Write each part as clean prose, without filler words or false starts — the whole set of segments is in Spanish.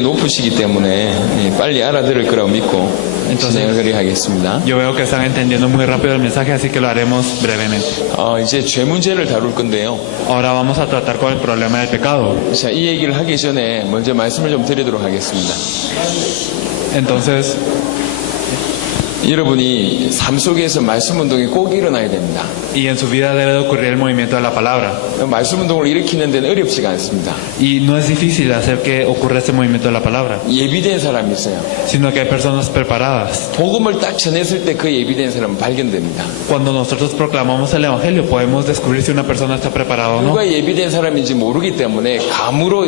높으시기 때문에 빨리 알아들을 거라고 믿고 진행을 그리 하겠습니다. Yo veo que están entendiendo muy rápido el mensaje, así que lo haremos brevemente. 이제 죄 문제를 다룰 건데요. Ahora vamos a tratar con el problema del pecado. 자, 이 얘기를 하기 전에 먼저 말씀을 좀 드리도록 하겠습니다. Entonces, 여러분이 삶 속에서 말씀 운동이 꼭 일어나야 됩니다. y en su vida debe de ocurrir el movimiento de la palabra. 말씀 운동을 일으키는 데는 어렵지가 않습니다. Y no es difícil hacer que ocurra este movimiento de la palabra, 예비된 사람이 있어요. sino que hay personas preparadas. 복음을 딱 전했을 때 그 예비된 사람은 발견됩니다. Cuando nosotros proclamamos el Evangelio, podemos descubrir si una persona está preparada o no. 누가 예비된 사람인지 모르기 때문에 감으로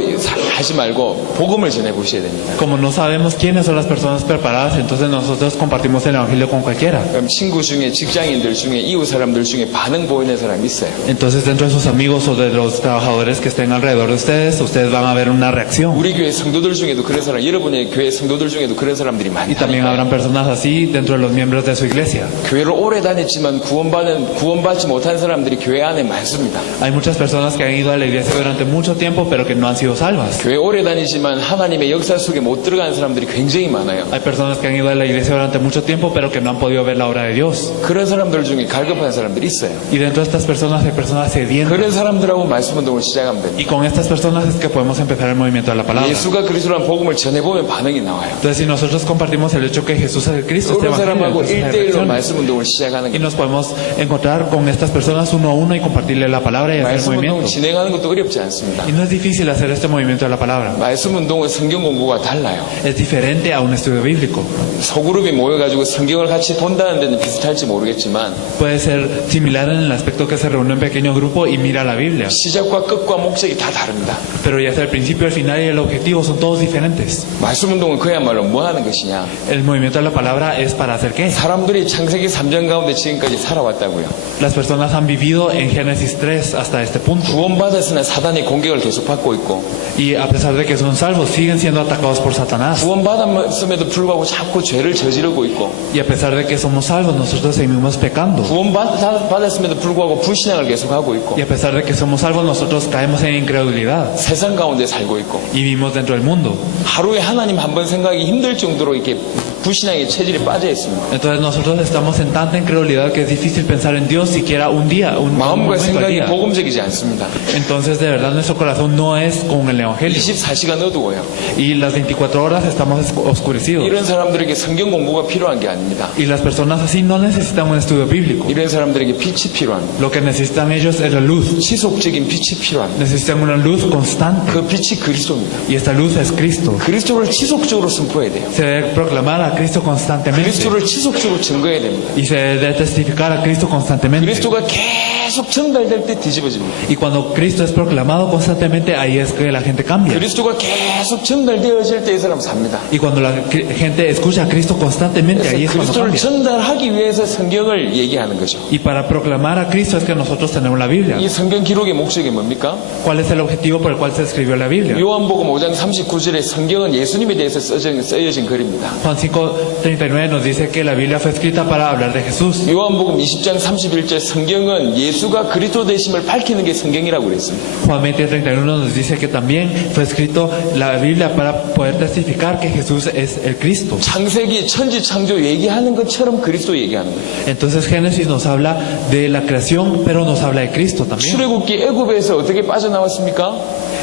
하지 말고 복음을 전해 보셔야 됩니다. Como no sabemos quiénes son las personas preparadas, entonces nosotros compartimos el Evangelio con cualquiera. 그럼 친구 중에, 직장인들 중에, 이웃 사람들 중에 반응 보이는 사람이 있어요. Entonces, dentro de sus amigos o de los trabajadores que estén alrededor de ustedes van a ver una reacción. 우리 교회 성도들 중에도 그런 사람, 여러분의 교회 성도들 중에도 그런 사람들이 Y también 많다니까요. habrán personas así dentro de los miembros de su iglesia. 교회를 오래 다녔지만 구원받지 못한 사람들이 교회 안에 많습니다. Hay muchas personas que han ido a la iglesia durante mucho tiempo, pero que no han sido salvas. 교회 오래 다니지만 하나님의 역사 속에 못 들어가는 사람들이 굉장히 많아요. Hay personas que han ido a la iglesia durante mucho tiempo, pero que no han podido ver la obra de Dios. 그런 사람들 중에 갈급한 사람들이 있어요. Y dentro de estas personas hay personas sedientas. 그런 사람들하고 말씀 운동을 시작하면 됩니다. Y con estas personas es que podemos empezar el movimiento de la palabra. 예수가 그리스도라는 복음을 전해보면 반응이 나와요. Entonces, si nosotros compartimos el hecho que Jesús es el Cristo, este 그런 사람하고 evangelio, entonces hay 1대1로 reacciones. 말씀 운동을 시작하는 Y 거예요. nos podemos encontrar con estas personas uno a uno y compartirle la palabra y hacer el 말씀 운동 movimiento. 진행하는 것도 어렵지 않습니다. Y no es difícil hacer este movimiento de la palabra. 말씀 운동은 성경 공부가 달라요. Es diferente a un estudio bíblico. 소그룹이 모여가지고 성경을 같이 본다는 데는 비슷할지 모르겠지만 Puede ser similar en el aspecto que se reúne en pequeño grupo y mira la Biblia. 시작과 끝과 목적이 다 다릅니다. Pero ya sea el principio, el final y el objetivo son todos diferentes. 말씀 운동은 그야말로 뭐 하는 것이냐. El movimiento de la palabra es para hacer qué. 사람들이 창세기 3장 가운데 지금까지 살아왔다고요. Las personas han vivido en Génesis 3 hasta este punto. 구원받았으나 사단의 공격을 계속 받고 있고 Y a pesar de que son salvos, siguen siendo atacados por Satanás. 구원받았음에도 불구하고 자꾸 죄를 저지르고 있고 Y a pesar de que somos salvos, nosotros seguimos pecando. 구원받았음에도 불구하고 불신앙을 계속하고 있고 Y a pesar de que somos salvos, nosotros caemos en incredulidad 세상 가운데 살고 있고 y vivimos dentro del mundo. 하루에 하나님 한 번 생각이 힘들 정도로 이렇게 불신앙의 체질에 빠져 있습니다. Entonces nosotros estamos en tanta incredulidad que es difícil pensar en Dios siquiera un día, un 마음과 momento al 생각이 día. 복음적이지 않습니다. Entonces de verdad nuestro corazón no es con el Evangelio. 24시간 어두워요. Y las 24 horas estamos oscurecidos. 이런 사람들에게 성경 공부가 필요한 게 아닙니다. Y las personas así no necesitan un estudio bíblico. 이런 사람들에게 빛이 필요합니다. Lo que necesitan ellos es la luz. 지속적인 빛이 필요합니다. Necesitan una luz constante. 그 빛이 그리스도입니다. Y esta luz es Cristo. 그리스도를 지속적으로 선포해야 돼요. Se debe proclamar a Cristo constantemente. 그리스도를 지속적으로 증거해야 됩니다. Y se debe testificar a Cristo constantemente. 그리스도가 계속 전달될 때 뒤집어집니다. Y cuando Cristo es proclamado constantemente, ahí es que la gente cambia. 그리스도가 계속 전달되어질 때 이 사람 삽니다. Y cuando la gente escucha a Cristo constantemente, ahí es 그래서 cuando 그리스도를 cambia. 전달하기 위해서 성경을 얘기하는 거죠. Y para proclamar a Cristo es que nosotros tenemos la Biblia. 이 성경 기록의 목적이 뭡니까? ¿Cuál es el objetivo por el cual se escribió la Biblia? 요한복음 5장 39절에 성경은 예수님에 대해서 쓰여진 글입니다. Juan 5:39 nos dice que la Biblia fue escrita para hablar de Jesús. 요한복음 20장 31절 성경은 예수가 그리스도 되심을 밝히는 게 성경이라고 그랬습니다. Juan 20:31 nos dice que también fue escrito la Biblia para poder testificar que Jesús es el Cristo. 창세기 천지 창조 얘기하는 것처럼 그리스도 얘기하는 거예요. Entonces Génesis nos habla de la creación, pero nos habla de Cristo también. 출애굽기 애굽에서 어떻게 빠져나왔습니까?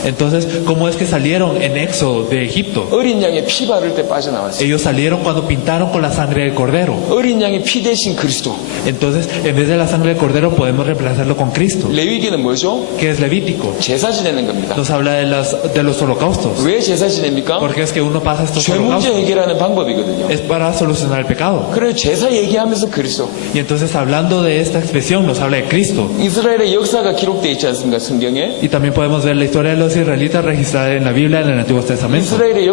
Entonces, ¿cómo es que salieron en Éxodo de Egipto? 어린 양의 피 바를 때 빠져나왔어요. Ellos salieron cuando pintaron con la sangre del cordero. 어린 양의 피 대신 그리스도. Entonces, en vez de la sangre del cordero, podemos reemplazarlo con Cristo. 레위기는 뭐죠? ¿Qué es Levítico? 제사 지내는 겁니다. Nos habla de los holocaustos. 왜 제사 지냅니까? Porque es que uno pasa estos 죄 문제 holocaustos. 해결하는 방법이거든요. Es para solucionar el pecado. 그래서 제사 얘기하면서 그리스도. Y entonces, hablando de esta expresión, nos habla de Cristo. 이스라엘의 역사가 기록되어 있지 않습니까? 성경에. Y también podemos ver la historia de los israelitas registrada en la Biblia en el Antiguo Testamento. 이스라엘의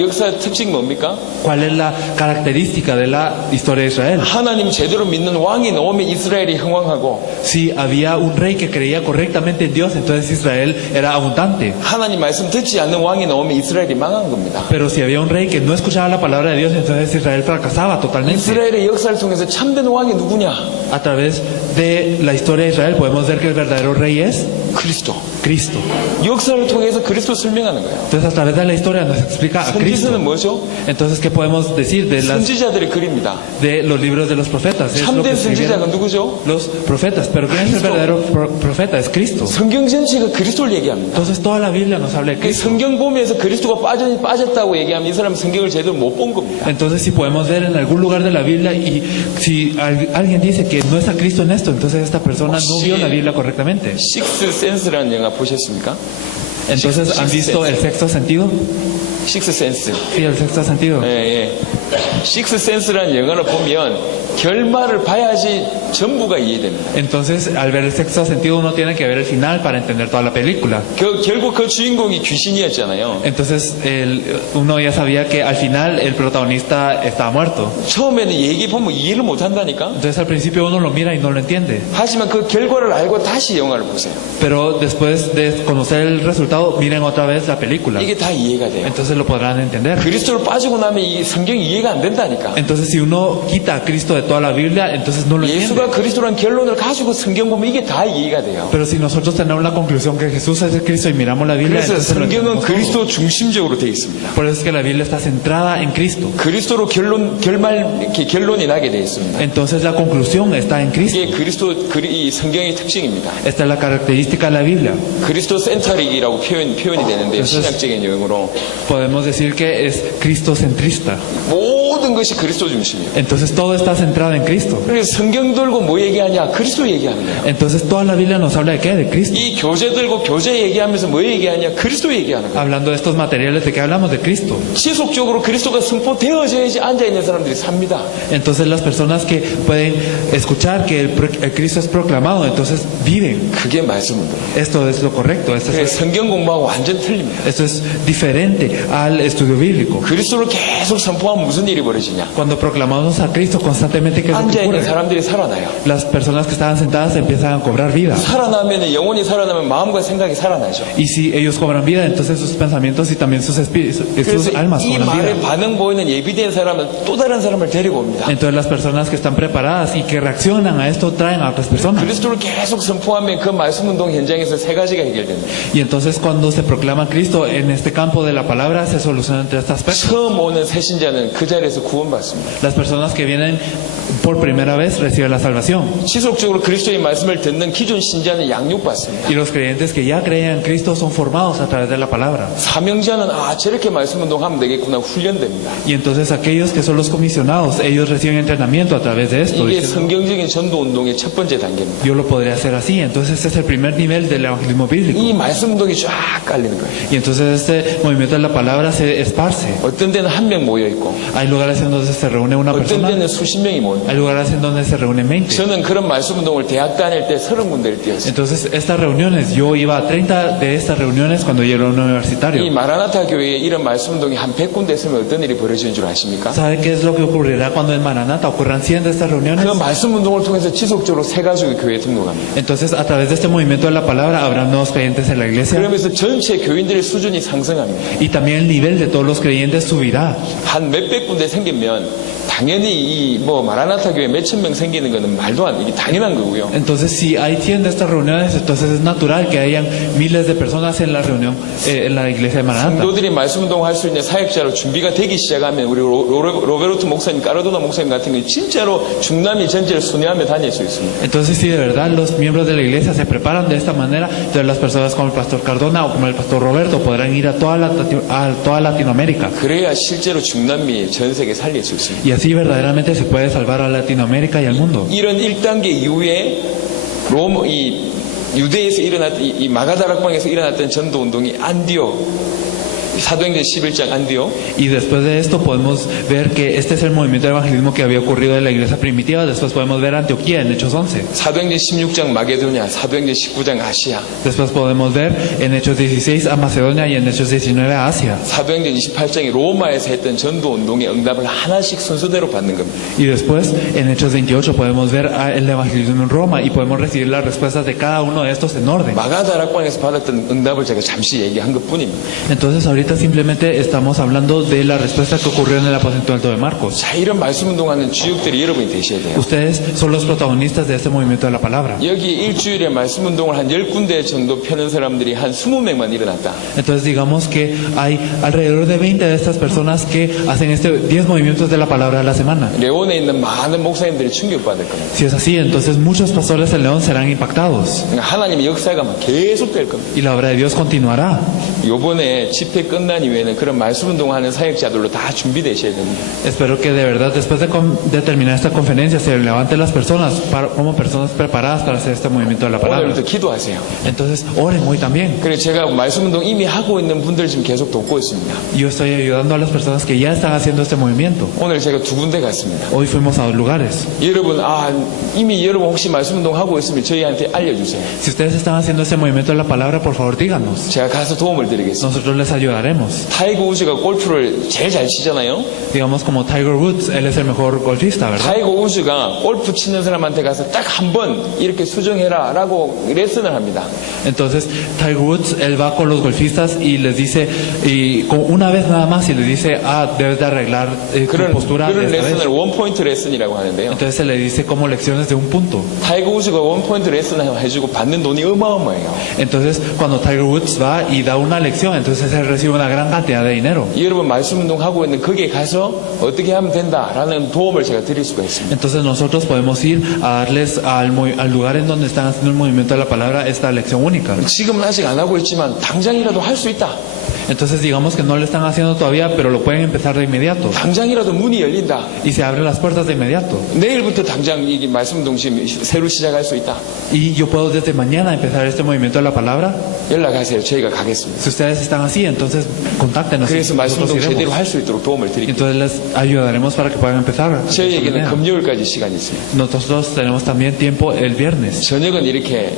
역사 특징 뭡니까? ¿Cuál es la característica de la historia de Israel? 하나님 제대로 믿는 왕이 나오면 이스라엘이 흥왕하고 Si había un rey que creía correctamente en Dios, entonces Israel era abundante. 하나님 말씀 듣지 않는 왕이 나오면 이스라엘이 망한 겁니다. Pero si había un rey que no escuchaba la palabra de Dios, entonces Israel fracasaba totalmente. 이스라엘의 역사를 통해서 참된 왕이 누구냐? A través de la historia de Israel podemos ver que el verdadero rey es 그리스도. Cristo. 역사를 통해서 그리스도 설명하는 거예요. Entonces a través de la historia nos explica a Cristo. 선지서는 뭐죠? Entonces, ¿qué podemos decir 선지자들의 글입니다. de los libros de los profetas? Es lo que 참된 선지자가 escribieron 누구죠? los profetas. Pero ¿quién es el verdadero profeta? Es Cristo. 성경 전체가 그리스도를 얘기합니다. Entonces toda la Biblia nos habla de 그 Cristo. 성경 보면서 그리스도가 빠졌다고 얘기하면 이 사람은 성경을 제대로 못 본 겁니다. Entonces si podemos ver en algún lugar de la Biblia y si alguien dice que no está Cristo en esto, entonces esta persona no vio la Biblia correctamente. 식스 센스라는 영화 보셨습니까? Entonces, ¿han visto El Sexto Sentido? 식스 센스. Sí, El Sexto Sentido. 예. 식스 센스라는 영화를 보면 결말을 봐야지 전부가 이해됩니다. Entonces, al ver El Sexto Sentido uno tiene que ver el final para entender toda la película. 결국 그 주인공이 귀신이었잖아요. Entonces, uno ya sabía que al final el protagonista estaba muerto. 처음에는 얘기 보면 이해를 못 한다니까. Entonces, al principio uno lo mira y no lo entiende. 하지만 그 결과를 알고 다시 영화를 보세요. Pero después de conocer el resultado, miren otra vez la película. 이게 다 이해가 돼요. Entonces lo podrán entender. 그리스도를 빠지고 나면 이 성경이 이해가 안 된다니까. Entonces, si uno quita a Cristo de toda la Biblia, entonces no lo entiende. 예수가 그리스도라는 결론을 가지고 성경 보면 이게 다 이해가 돼요. Pero si nosotros tenemos la conclusión que Jesús es el Cristo y miramos la Biblia, 그래서 entonces lo 성경은 entendemos todo. 그리스도 중심적으로 되어 있습니다. Por eso es que la Biblia está centrada en Cristo. 그리스도로 결론이 나게 되어 있습니다. Entonces la conclusión está en Cristo. 이게 이 성경의 특징입니다. Esta es la característica de la Biblia. 그리스도 센터릭이라고 표현이 되는데요. 신학적인 용어로 Podemos decir que es cristocentrista. 모든 것이 그리스도 중심이에요. Entonces todo está centrado en Cristo. 그래서 성경 들고 뭐 얘기하냐? 그리스도 얘기하는 거예요. Entonces toda la Biblia nos habla de qué? De Cristo. 이 교재 들고 교재 얘기하면서 뭐 얘기하냐? 그리스도 얘기하는 거예요. Hablando de estos materiales, ¿de qué hablamos? De Cristo. 지속적으로 그리스도가 선포되어져야지 앉아있는 사람들이 삽니다. Entonces las personas que pueden escuchar que el Cristo es proclamado, entonces viven. 그게 말씀입니다. Esto es lo correcto. 그래서 성경 공부하고 완전 틀립니다. Esto es diferente al estudio bíblico. 그리스도를 계속 선포하면 무슨 일이 벌어지냐? Cuando proclamamos a Cristo constantemente, ¿qué es lo que 앉아있는 ocurre? 사람들이 살아나요. Las personas que estaban sentadas empiezan a cobrar vida. 살아나면 영혼이 살아나면 마음과 생각이 살아나죠. Y si ellos cobran vida, entonces sus pensamientos y también sus espíritus, sus 그래서 almas 이 cobran 말에 vida. 반응 보이는 예비된 사람은 또 다른 사람을 데리고 옵니다. Entonces las personas que están preparadas y que reaccionan a esto traen a otras personas. 그리스도를 계속 선포하면 그 말씀 운동 현장에서 세 가지가 해결됩니다. Y entonces cuando se proclama Cristo en este campo de la palabra se solucionan tres aspectos. 처음 오는 새신자는 그 자리에서 구원받습니다. Las personas que vienen por primera vez reciben la salvación. 지속적으로 그리스도의 말씀을 듣는 기존 신자는 양육받습니다. Y los creyentes que ya creían en Cristo son formados a través de la palabra. 사명자는 저렇게 말씀 운동하면 되겠구나 훈련됩니다. Y entonces aquellos que son los comisionados, ellos reciben entrenamiento a través de esto. 이게 Dicen, 성경적인 전도 운동의 첫 번째 단계입니다. yo lo podría hacer así. Entonces este es el primer nivel del evangelismo bíblico. 이 말씀 운동이 쫙 깔리는 거예요. Y entonces este movimiento de la palabra se esparce. 어떤 데는 한 명 모여 있고, Hay lugares en donde se reúne una 어떤 persona, 데는 수십 명이 모여. hay lugares en donde se reúnen 20. 저는 그런 말씀 운동을 대학 다닐 때 30군데를 뛰었어요. Entonces estas reuniones, yo iba a 30 de estas reuniones cuando yo era un 이 universitario. 마라나타 교회에 이런 말씀 운동이 한 100군데 있으면 어떤 일이 벌어지는 줄 아십니까? ¿Sabe qué es lo que ocurrirá cuando en Maranata ocurran 100 de estas reuniones? 그 말씀 운동을 통해서 지속적으로 세 가지의 교회에 등록합니다. Entonces a través de este movimiento de la palabra habrá nuevos creyentes en la iglesia 그러면서 전체 교인들의 수준이 상승합니다. y también el nivel de todos los creyentes subirá. 한 몇백 군데 생기면 당연히 이 뭐 마라나타 교회 몇천 명 생기는 거는 말도 안 이게 당연한 거고요. Entonces si hay 100 de estas reuniones, entonces es natural que hayan miles de personas en la reunión, en la iglesia de Maranata. 성도들이 말씀 운동할 수 있는 사역자로 준비가 되기 시작하면 우리 로베르토 목사님, 까르도나 목사님 같은 경우 진짜로 중남미 전체를 순회하며 다닐 수 있습니다. Entonces si de verdad los miembros de la iglesia se preparan de esta manera, entonces las personas como el pastor Cardona o como el pastor Roberto podrán ir a toda Latinoamérica. 그래야 실제로 중남미 전 세계 살릴 수 있습니다. Y así verdaderamente se puede salvar a Latinoamérica y al mundo. 이런 1단계 이후에 유대에서 일어났던 이 마가다락방에서 일어났던 전도 운동이 안디옥 사도행전 11장 안디옥 Y después de esto podemos ver que este es el movimiento de evangelismo que había ocurrido en la iglesia primitiva. Después podemos ver Antioquía en Hechos 11. 사도행전 16장 마게도냐 사도행전 19장 아시아 Después podemos ver en Hechos 16 a Macedonia y en Hechos 19 a Asia. 사도행전 28장이 로마에서 했던 전도 운동의 응답을 하나씩 순서대로 받는 겁니다. Y después en Hechos 28 podemos ver el evangelismo en Roma y podemos recibir las respuestas de cada uno de estos en orden. 마가다락방에서 받았던 응답을 제가 잠시 얘기한 것뿐입니다. Entonces ahorita ahorita simplemente estamos hablando de la respuesta que ocurrió en el aposento alto de Marcos. 자, 이런 말씀 운동하는 주역들이 여러분이 되셔야 돼요. Ustedes son los protagonistas de este movimiento de la palabra. 여기 일주일에 말씀 운동을 한 10군데 정도 펴는 사람들이 한 20명만 일어났다. Entonces digamos que hay alrededor de 20 de estas personas que hacen 10 movimientos de la palabra a la semana. 레온에 있는 많은 목사님들이 충격받을 겁니다. Si es así, entonces muchos pastores en León serán impactados 그러니까 하나님의 역사가 막 계속될 겁니다. y la obra de Dios continuará. 요번에 집회 끝난 이후에는 그런 말씀 운동하는 사역자들로 다 준비되셔야 됩니다. Espero que de verdad después de terminar esta conferencia se levanten las personas como personas preparadas para hacer este movimiento de la palabra. 오늘부터 기도하세요. Entonces oren muy también. 그래서 제가 말씀 운동 이미 하고 있는 분들 지금 계속 돕고 있습니다. Yo estoy ayudando a las personas que ya están haciendo este movimiento. 오늘 제가 2군데 갔습니다. Hoy fuimos a 2 lugares. 여러분, 이미 여러분 혹시 말씀 운동 하고 있으면 저희한테 알려주세요. Si ustedes están haciendo este movimiento de la palabra, por favor díganos. 제가 가서 도움을 드리겠습니다. Nosotros les ayudaremos. 타이거 우즈가 골프를 제일 잘 치잖아요. Digamos como Tiger Woods, él es el mejor golfista, ¿verdad? 타이거 우즈가 골프 치는 사람한테 가서 딱 한 번 이렇게 수정해라 라고 레슨을 합니다. Entonces Tiger Woods, él va con los golfistas y les dice, y con una vez nada más, y les dice, debes de arreglar tu 그런 postura de esta 레슨을 vez. 원포인트 레슨이라고 하는데요. Entonces se le dice como lecciones de un punto. 타이거 우즈가 원포인트 레슨을 해주고 받는 돈이 어마어마해요. Entonces cuando Tiger Woods va y da una lección, entonces él recibe una gran cantidad de dinero. 여러분 말씀 운동하고 있는 거기에 가서 어떻게 하면 된다라는 도움을 제가 드릴 수가 있습니다. Entonces nosotros podemos ir a darles al lugar en donde están haciendo el movimiento de la palabra esta lección única. 지금은 아직 안 하고 있지만 당장이라도 할 수 있다. Entonces digamos que no lo están haciendo todavía, pero lo pueden empezar de inmediato. 당장이라도 문이 열린다. Y se abren las puertas de inmediato. 내일부터 당장 이 말씀 운동 지금 새로 시작할 수 있다. Y yo puedo desde mañana empezar este movimiento de la palabra. 연락하세요. 저희가 가겠습니다. Si ustedes están así, entonces contáctenos. 그래서 말씀 Nosotros 운동 제대로 iremos. 할 수 있도록 도움을 드릴게요. Entonces les ayudaremos para que puedan empezar. de esta 저희에게는 manera. 금요일까지 시간이 있습니다. Nosotros tenemos también tiempo el viernes. 저녁은 이렇게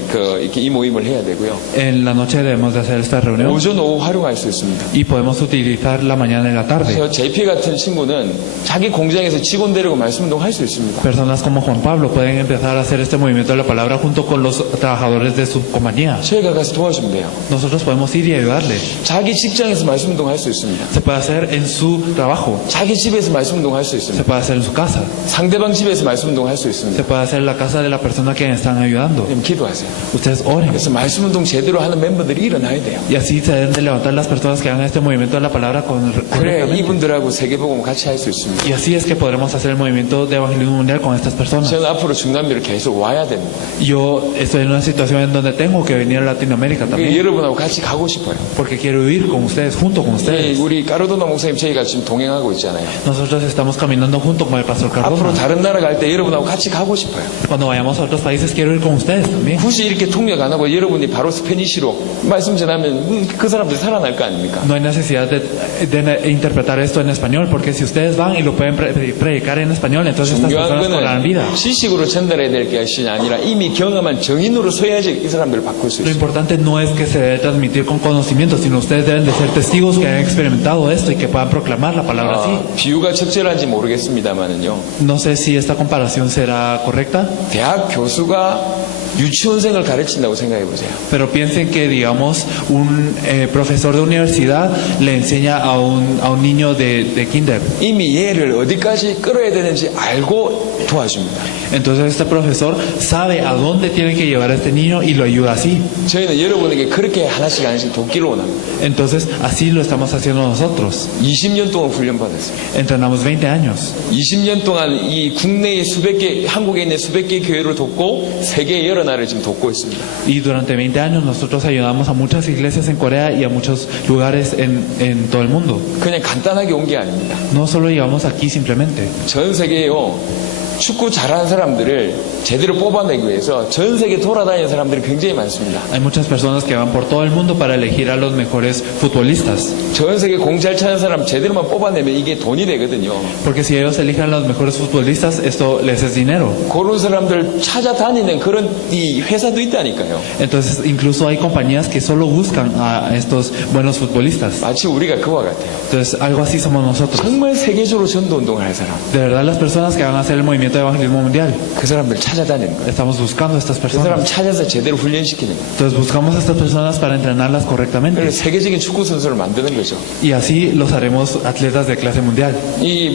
이 모임을 해야 되고요. En la noche debemos de hacer esta reunión 오전 오후 활용할 수 있습니다. y podemos utilizar la mañana y la tarde. 그래서 JP 같은 친구는 자기 공장에서 직원 데리고 말씀 운동 할 수 있습니다. Personas como Juan Pablo pueden empezar a hacer este movimiento de la palabra junto con los trabajadores de su compañía. 저희가 가서 도와주면 돼요. Nosotros podemos ir y ayudarle. 자기 직장에서 말씀 운동 할 수 있습니다. Se puede hacer en su trabajo, 자기 집에서 말씀 운동 할 수 se 있습니다. puede hacer en su casa, 상대방 집에서 말씀 운동 할 수 있습니다. se puede hacer en la casa de la persona que están ayudando. 그럼 기도하세요. Ustedes oren. 그래서 말씀 운동 제대로 하는 멤버들이 일어나야 돼요. Y así se deben de levantar las personas que hagan este movimiento de la palabra 그래 correctamente. 이분들하고 세계복음 같이 할 수 있습니다. Y así es que podremos hacer el movimiento de evangelismo mundial con estas personas. 저는 앞으로 중남미를 계속 와야 됩니다. Yo estoy en una situación en donde tengo que venir a Latinoamérica también, 여러분하고 같이 가고 싶어요. porque quiero ir con ustedes, junto con ustedes. 우리 까르도나 목사님 저희가 지금 동행하고 있잖아요. Nosotros estamos caminando junto con el pastor 앞으로 Cardona. 다른 나라 갈 때 여러분하고 같이 가고 싶어요. Cuando vayamos a otros países quiero ir con ustedes también. 굳이 이렇게 통역 안 하고 여러분이 바로 스페니쉬로 말씀 전하면 그 사람들 살아날 거 아닙니까? No hay necesidad de interpretar esto en español, porque si ustedes van y lo pueden predicar en español, entonces estas 중요한 personas cobrarán vida. 거는 지식으로 전달해야 될 것이 아니라 이미 경험한 정인으로 서야지 이 사람들을 바꿀 수 Lo 있어요. importante no es que se debe transmitir con conocimiento, sino ustedes deben de ser testigos que han experimentado esto y que puedan proclamar la palabra así. 비유가 적절한지 모르겠습니다만은요. No sé si esta comparación será correcta, 대학 교수가 유치원생을 가르친다고 생각해 보세요. pero piensen que, digamos, un profesor de universidad le enseña a un niño de kinder. 이미 얘를 어디까지 끌어야 되는지 알고 도와줍니다. Entonces este profesor sabe a dónde tiene que llevar a este niño y lo ayuda así. 저희는 여러분에게 그렇게 하나씩 돕기를 원합니다. Entonces así lo estamos haciendo nosotros. 20년 동안 훈련받았어요. Entrenamos 20 años. 20년 동안 이 국내의 수백 개, 한국에 있는 수백 개 교회를 돕고 세계 여러 나라를 지금 돕고 있습니다. Y durante 20 años nosotros ayudamos a muchas iglesias en Corea y a muchos lugares en todo el mundo. 그냥 간단하게 온 게 아닙니다. No solo llegamos aquí simplemente. 전 세계에요. 축구 잘하는 사람들을 제대로 뽑아내기 위해서 전 세계 돌아다니는 사람들이 굉장히 많습니다. Hay muchas personas que van por todo el mundo para elegir a los mejores futbolistas. 전 세계 공 잘 차는 사람 제대로만 뽑아내면 이게 돈이 되거든요. Porque si ellos eligen a los mejores futbolistas, esto les es dinero. 그런 사람들 찾아다니는 그런 이 회사도 있다니까요. Entonces incluso hay compañías que solo buscan a estos buenos futbolistas. 마치 우리가 그와 같아요. Entonces algo así somos nosotros. 정말 세계적으로 전도 운동을 할 사람. De verdad las personas que van a hacer el movimiento movimiento de evangelismo mundial. 그 사람들 찾아다니는 거예요. Estamos buscando a estas 그 사람 personas. 찾아서 제대로 훈련시키는 거예요. Entonces buscamos a estas personas para entrenarlas correctamente. 그래서 세계적인 축구 선수를 만드는 거죠. Y así los haremos atletas de clase mundial. 이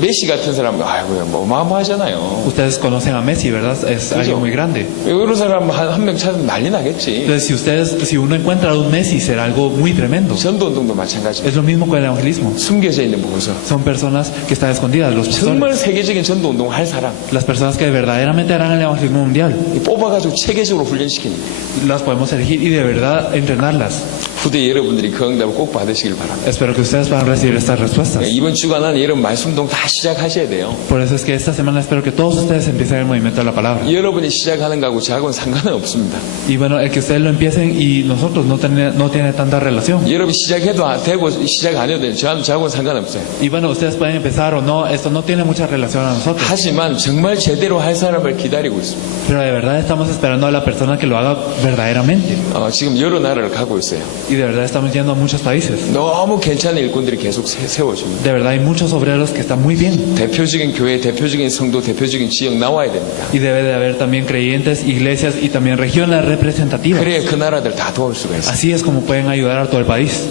메시 같은 사람은 아이고야 뭐 어마어마하잖아요. Ustedes conocen a Messi, ¿verdad? Es alguien muy grande. 이런 사람 한 명 찾으면 난리 나겠지. Entonces, si uno encuentra a un Messi, será algo muy tremendo. 전도 운동도 마찬가지입니다. Es lo mismo con el evangelismo. 숨겨져 있는 보고서. Son personas que están escondidas, los 정말 pastores. 세계적인 전도 운동을 할 사람 Las personas que verdaderamente harán el evangelismo mundial. 뽑아가지고 체계적으로 훈련시키는 거예요. Las podemos elegir y de verdad entrenarlas. 후대 여러분들이 그 응답을 꼭 받으시길 바랍니다. Espero que ustedes puedan recibir estas respuestas. 이번 주간은 여러분 말씀 운동 다 시작하셔야 돼요. Por eso es que esta semana espero que todos ustedes empiecen el movimiento de la palabra. 여러분이 시작하는 거하고 저하고는 상관은 없습니다. Y bueno, el que ustedes lo empiecen y nosotros no tiene tanta relación. 여러분이 시작해도 되고 시작 안 해도 돼요. 저하고는 상관없어요. Y bueno, ustedes pueden empezar o no, esto no tiene mucha relación a nosotros. 하지만 정말 제대로 할 사람을 기다리고 있습니다. Pero de verdad estamos esperando a la persona que lo haga verdaderamente. 지금 여러 나라를 가고 있어요. Y de verdad estamos yendo a muchos países. 너무 괜찮은 일꾼들이 계속 세워줍니다. De verdad hay muchos obreros que están muy bien. 대표적인 교회, 대표적인 성도, 대표적인 지역 나와야 됩니다. Y debe de haber también creyentes, iglesias y también regiones representativas. 그래야 그 나라들 다 도울 수가 있어요. Así es como pueden ayudar a todo el país.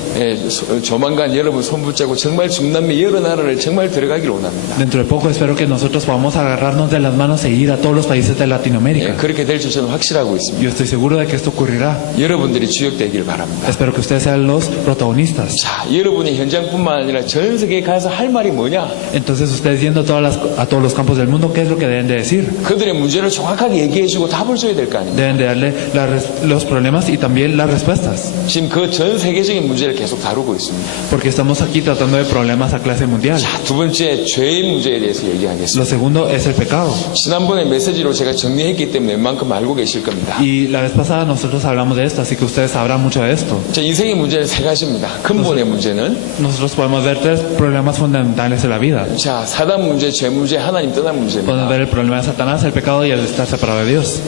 조만간 여러분 손 붙잡고 정말 중남미 여러 나라를 정말 들어가기를 원합니다. Dentro de poco espero que nosotros podamos agarrarnos de las manos e ir a todos los países de Latinoamérica. 그렇게 될 줄 저는 확실하고 있습니다. Yo estoy seguro de que esto ocurrirá. 여러분들이 주역되길 바랍니다. Espero que ustedes sean los protagonistas. 자, 여러분이 현장뿐만 아니라 전 세계에 가서 할 말이 뭐냐? Entonces ustedes yendo a todos los campos del mundo, ¿qué es lo que deben de decir? 그들의 문제를 정확하게 얘기해주고 답을 줘야 될 거 아닙니까? Deben de darle los problemas y también las respuestas. 지금 그 전 세계적인 문제를 계속 다루고 있습니다. Porque estamos aquí tratando de problemas a clase mundial. 자, 두 번째 죄의 문제에 대해서 얘기하겠습니다. Lo segundo es el pecado. 지난번에 메시지로 제가 정리했기 때문에 웬만큼 알고 계실 겁니다. Y la vez pasada nosotros hablamos de esto, así que ustedes sabrán mucho de esto. 자, 인생의 문제는 세 가지입니다. 근본의 문제는 Nosotros podemos ver tres problemas fundamentales de la vida. 자, 사단 문제, 죄 문제, 하나님 떠난 Podemos 문제입니다. ver el problema de Satanás, el pecado y el estar separado de Dios.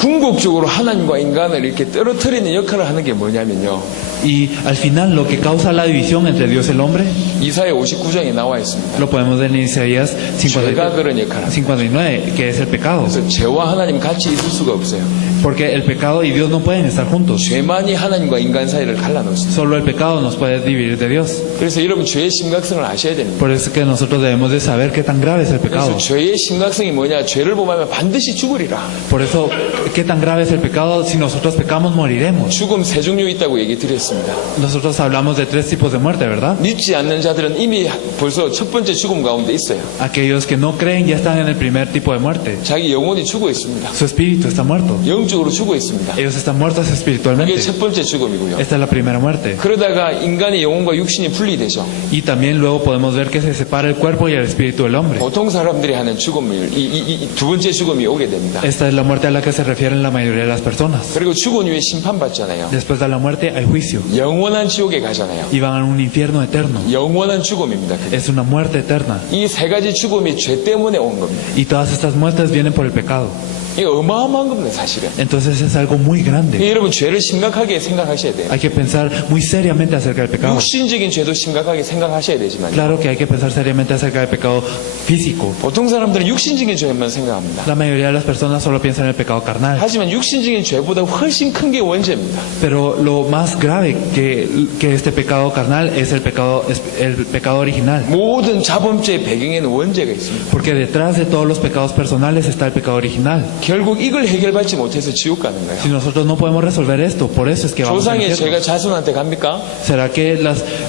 궁극적으로 하나님과 인간을 이렇게 떨어뜨리는 역할을 하는 게 뭐냐면요. Y al final lo que causa la división entre Dios y el hombre 이사야 59장에 나와 있습니다. lo podemos ver en Isaías 죄가 그런 역할을 합니다. 59, que es el pecado. 그래서 죄와 하나님 같이 있을 수가 없어요. Porque el pecado y Dios no pueden estar juntos. 죄만이 하나님과 인간 사이를 갈라놓습니다. Solo el pecado nos puede dividir de Dios. 그래서 여러분 죄의 심각성을 아셔야 됩니다. Por eso es que nosotros debemos de saber qué tan grave es el 그래서 pecado. 죄의 심각성이 뭐냐? 죄를 범하면 반드시 죽으리라. Por eso, qué tan grave es el pecado. Si nosotros pecamos, moriremos. 죽음 세 종류 있다고 얘기 드렸습니다. Nosotros hablamos de tres tipos de muerte, ¿verdad? 믿지 않는 자들은 이미 벌써 첫 번째 죽음 가운데 있어요. Aquellos que no creen ya están en el primer tipo de muerte. 자기 영혼이 죽어 있습니다. Su espíritu está muerto. 영적으로 죽어 있습니다. Ellos están muertos 이게 espiritualmente. 첫 번째 죽음이고요. Esta es la primera muerte. 그러다가 인간의 영혼과 육신이 분리되죠. Y también luego podemos ver que se separa el cuerpo y el espíritu del hombre. 보통 사람들이 하는 죽음을 이 두 번째 죽음이 오게 됩니다. Esta es la muerte a la que se refieren la mayoría de las personas. 그리고 죽은 후에 심판받잖아요. Después de la muerte hay juicio. 영원한 지옥에 가잖아요. Y van a un infierno eterno. 영원한 죽음입니다. Es una muerte eterna. 이 세 가지 죽음이 죄 때문에 온 겁니다. Y todas estas muertes vienen por el pecado. 이게 어마어마한 겁니다, 사실은. Entonces es algo muy grande. 여러분 죄를 심각하게 생각하셔야 돼요. Hay que pensar muy seriamente acerca del pecado. 육신적인 죄도 심각하게 생각하셔야 되지만 Claro que hay que pensar seriamente acerca del pecado físico. 보통 사람들은 육신적인 죄만 생각합니다. La mayoría de las personas solo piensan en el pecado carnal. 하지만 육신적인 죄보다 훨씬 큰 게 원죄입니다. Pero lo más grave que este pecado carnal es el pecado original. 모든 자범죄의 배경에는 원죄가 있습니다. Porque detrás de todos los pecados personales está el pecado original. 결국 이걸 해결받지 못해서 지옥 가는 거예요. Si nosotros no podemos resolver esto, por eso es que vamos al 조상의 infierno. 죄가 자손한테 갑니까? ¿Será que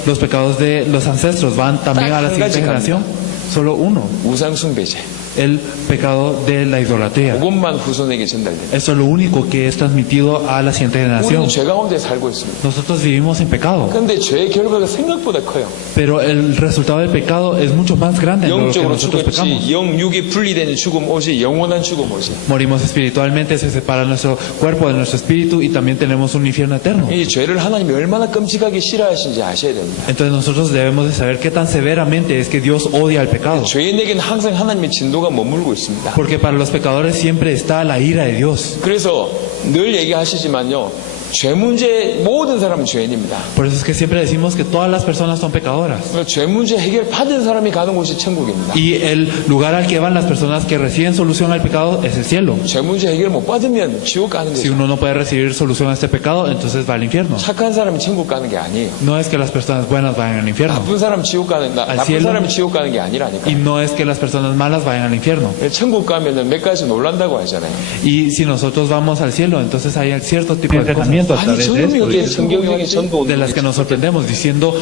los pecados de los ancestros van también a la siguiente generación? Solo uno, 우상숭배죄. el pecado de la idolatría. 그것만 후손에게 전달됩니다. Eso es lo único que es transmitido a la siguiente generación. 우리는 죄 가운데 살고 있습니다. Nosotros vivimos en pecado, 그런데 죄의 결과가 생각보다 커요. pero el resultado del pecado es mucho más grande de lo que 영적으로 nosotros pecamos. 죽었지, 영육이 분리되는 죽음 오지, 영원한 죽음 오지. Morimos espiritualmente, se separa nuestro cuerpo de nuestro espíritu y también tenemos un infierno eterno. 이 죄를 하나님이 얼마나 끔찍하게 싫어하시는지 아셔야 됩니다. Entonces nosotros debemos de saber qué tan severamente es que Dios odia el pecado. 죄인에게는 항상 하나님의 진도가 머물고 있습니다. Porque para los pecadores siempre está la ira de Dios. 그래서 늘 얘기하시지만요, 죄 문제 모든 사람은 죄인입니다. Por eso es que siempre decimos que todas las personas son pecadoras. 죄 문제 해결 받은 사람이 가는 곳이 천국입니다. Y el lugar al que van las personas que reciben solución al pecado es el cielo. 죄 문제 해결 못 받으면 지옥 가는 Si 거죠. uno no puede recibir solución a este pecado, entonces va al infierno. 착한 사람이 천국 가는 게 아니에요. No es que las personas buenas vayan al infierno. 나쁜 사람 지옥 가는 나쁜 cielo. 사람이 지옥 가는 게 아니라니까. Y no es que las personas malas vayan al infierno. 천국 가면은 몇 가지 놀란다고 하잖아요. Y si nosotros vamos al cielo, entonces hay cierto tipo de cosas 아니 저놈이 어떻게 성경적인 전도 de las que nos sorprendemos diciendo,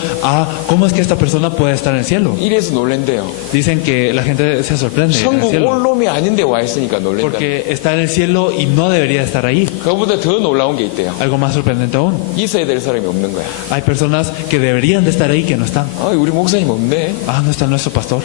¿cómo es que esta persona puede estar en el cielo? 이래서 놀랜대요. Dicen que la gente se sorprende en el 천국 cielo 올 놈이 아닌데 와 있으니까 놀랜다. porque está en el cielo y no debería estar ahí. 그거보다 더 놀라운 게 있대요. Algo más sorprendente aún. 있어야 될 사람이 없는 거야. Hay personas que deberían de estar ahí que no están. 아, 우리 목사님 없네. No está nuestro pastor.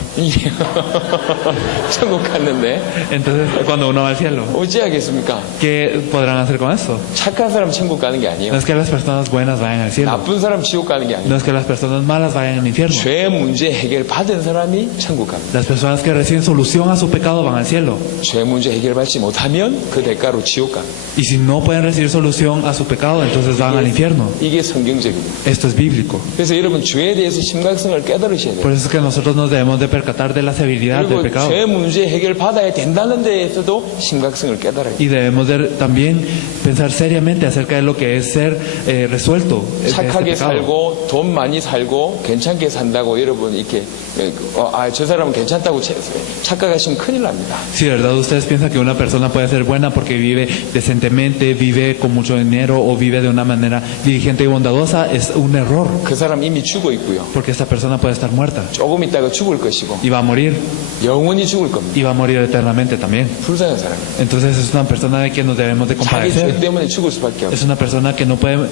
천국 갔는데 Entonces, cuando uno va al cielo, 어찌하겠습니까? ¿qué podrán hacer con eso? 착한 사람 천국 가는 게 No 아니에요. es que las personas buenas vayan al cielo. 나쁜 사람 지옥 가는 게 No 아니에요. es que las personas malas vayan al infierno. 죄 문제 해결 받은 사람이 천국 갑니다. Las personas que reciben solución a su pecado van al cielo. 죄 문제 해결 받지 못하면 그 대가로 지옥 갑니다. Y si no pueden recibir solución a su pecado, entonces van al infierno. 이게 성경적입니다. Esto es bíblico. 그래서 여러분 죄에 대해서 심각성을 깨달으셔야 돼요. Por eso es que nosotros nos debemos de percatar de la severidad del 그리고 pecado. 죄 문제 해결 받아야 된다는 데에서도 심각성을 깨달아야 돼요. Y debemos de también pensar seriamente acerca de lo que es ser resuelto de este 착하게 pecado. 살고 돈 많이 살고 괜찮게 산다고 여러분 이렇게 저 사람은 괜찮다고 착각하시면 큰일 납니다. Si de verdad ustedes piensan que una persona puede ser buena porque vive decentemente, vive con mucho dinero o vive de una manera diligente y bondadosa, es un error. 그 사람 이미 죽어 있고요. Porque esta persona puede estar muerta 조금 있다가 죽을 것이고 y va a morir 영원히 죽을 겁니다. y va a morir eternamente también. 불쌍한 사람이에요. Entonces es una persona de que nos debemos de 자기 죄 compadecer. 때문에 죽을 수밖에 없어요. Es una persona que no puede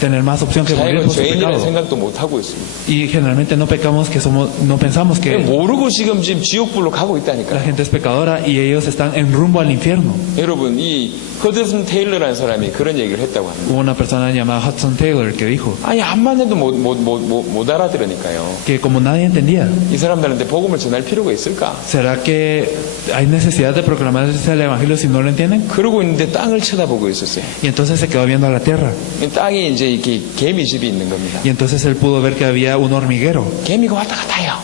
tener más opción que morir 자기는 por su 죄인이라는 pecado. 생각도 못 하고 있습니다. Y generalmente no pecamos que somos, no pensamos que 모르고 지금 지옥불로 가고 la 있다니까요. gente es pecadora y ellos están en rumbo al infierno. 여러분 이 허드슨 테일러라는 사람이 그런 얘기를 했다고 합니다. Hubo una persona llamada Hudson Taylor que dijo 아니 한만 해도 못 알아들으니까요. que como nadie entendía, 이 사람들한테 복음을 전할 필요가 있을까? ¿será que hay necesidad de proclamar el evangelio si no lo entienden? 그러고 있는데 땅을 쳐다보고 있었어요. Y entonces se quedó viendo a la tierra. 땅에 이제 이렇게 개미집이 있는 겁니다. Y entonces él pudo ver que había un hormiguero. 개미가 왔다 갔다 해요.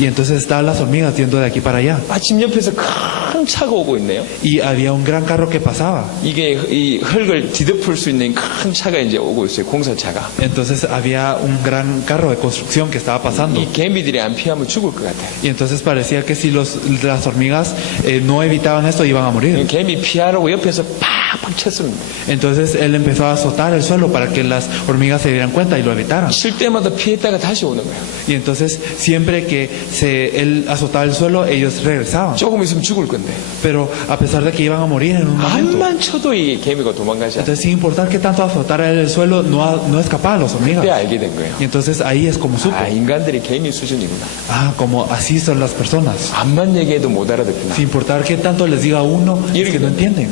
Y entonces estaban las hormigas yendo de aquí para allá. 마침 옆에서 큰 차가 오고 있네요. Y había un gran carro que pasaba. 이게 이 흙을 뒤덮을 수 있는 큰 차가 이제 오고 있어요. 공사차가. Entonces había un gran carro de construcción que estaba pasando. 이 개미들이 안 피하면 죽을 것 같아요. Y entonces parecía que si las hormigas no evitaban esto iban a morir. 개미 피하라고 옆에서 팍팍 쳤습니다. Entonces él empezó a azotar el suelo para que las hormigas se dieran cuenta y lo evitaran. 칠 때마다 피했다가 다시 오는 거예요. Y entonces siempre que él azotaba el suelo, ellos regresaban. 조금 있으면 죽을 건데. Pero a pesar de que iban a morir en un momento. 암만 쳐도 이 개미가 도망가지 않아요. Entonces sin importar que tanto azotara él el suelo, no escapaban las hormigas. 그때 알게 된 거예요. Y entonces ahí es como supo. 인간들이 개미 수준이구나. Como así son las personas. 암만 얘기해도 못 알아듣구나. Sin importar que tanto les diga a uno, es que no entienden.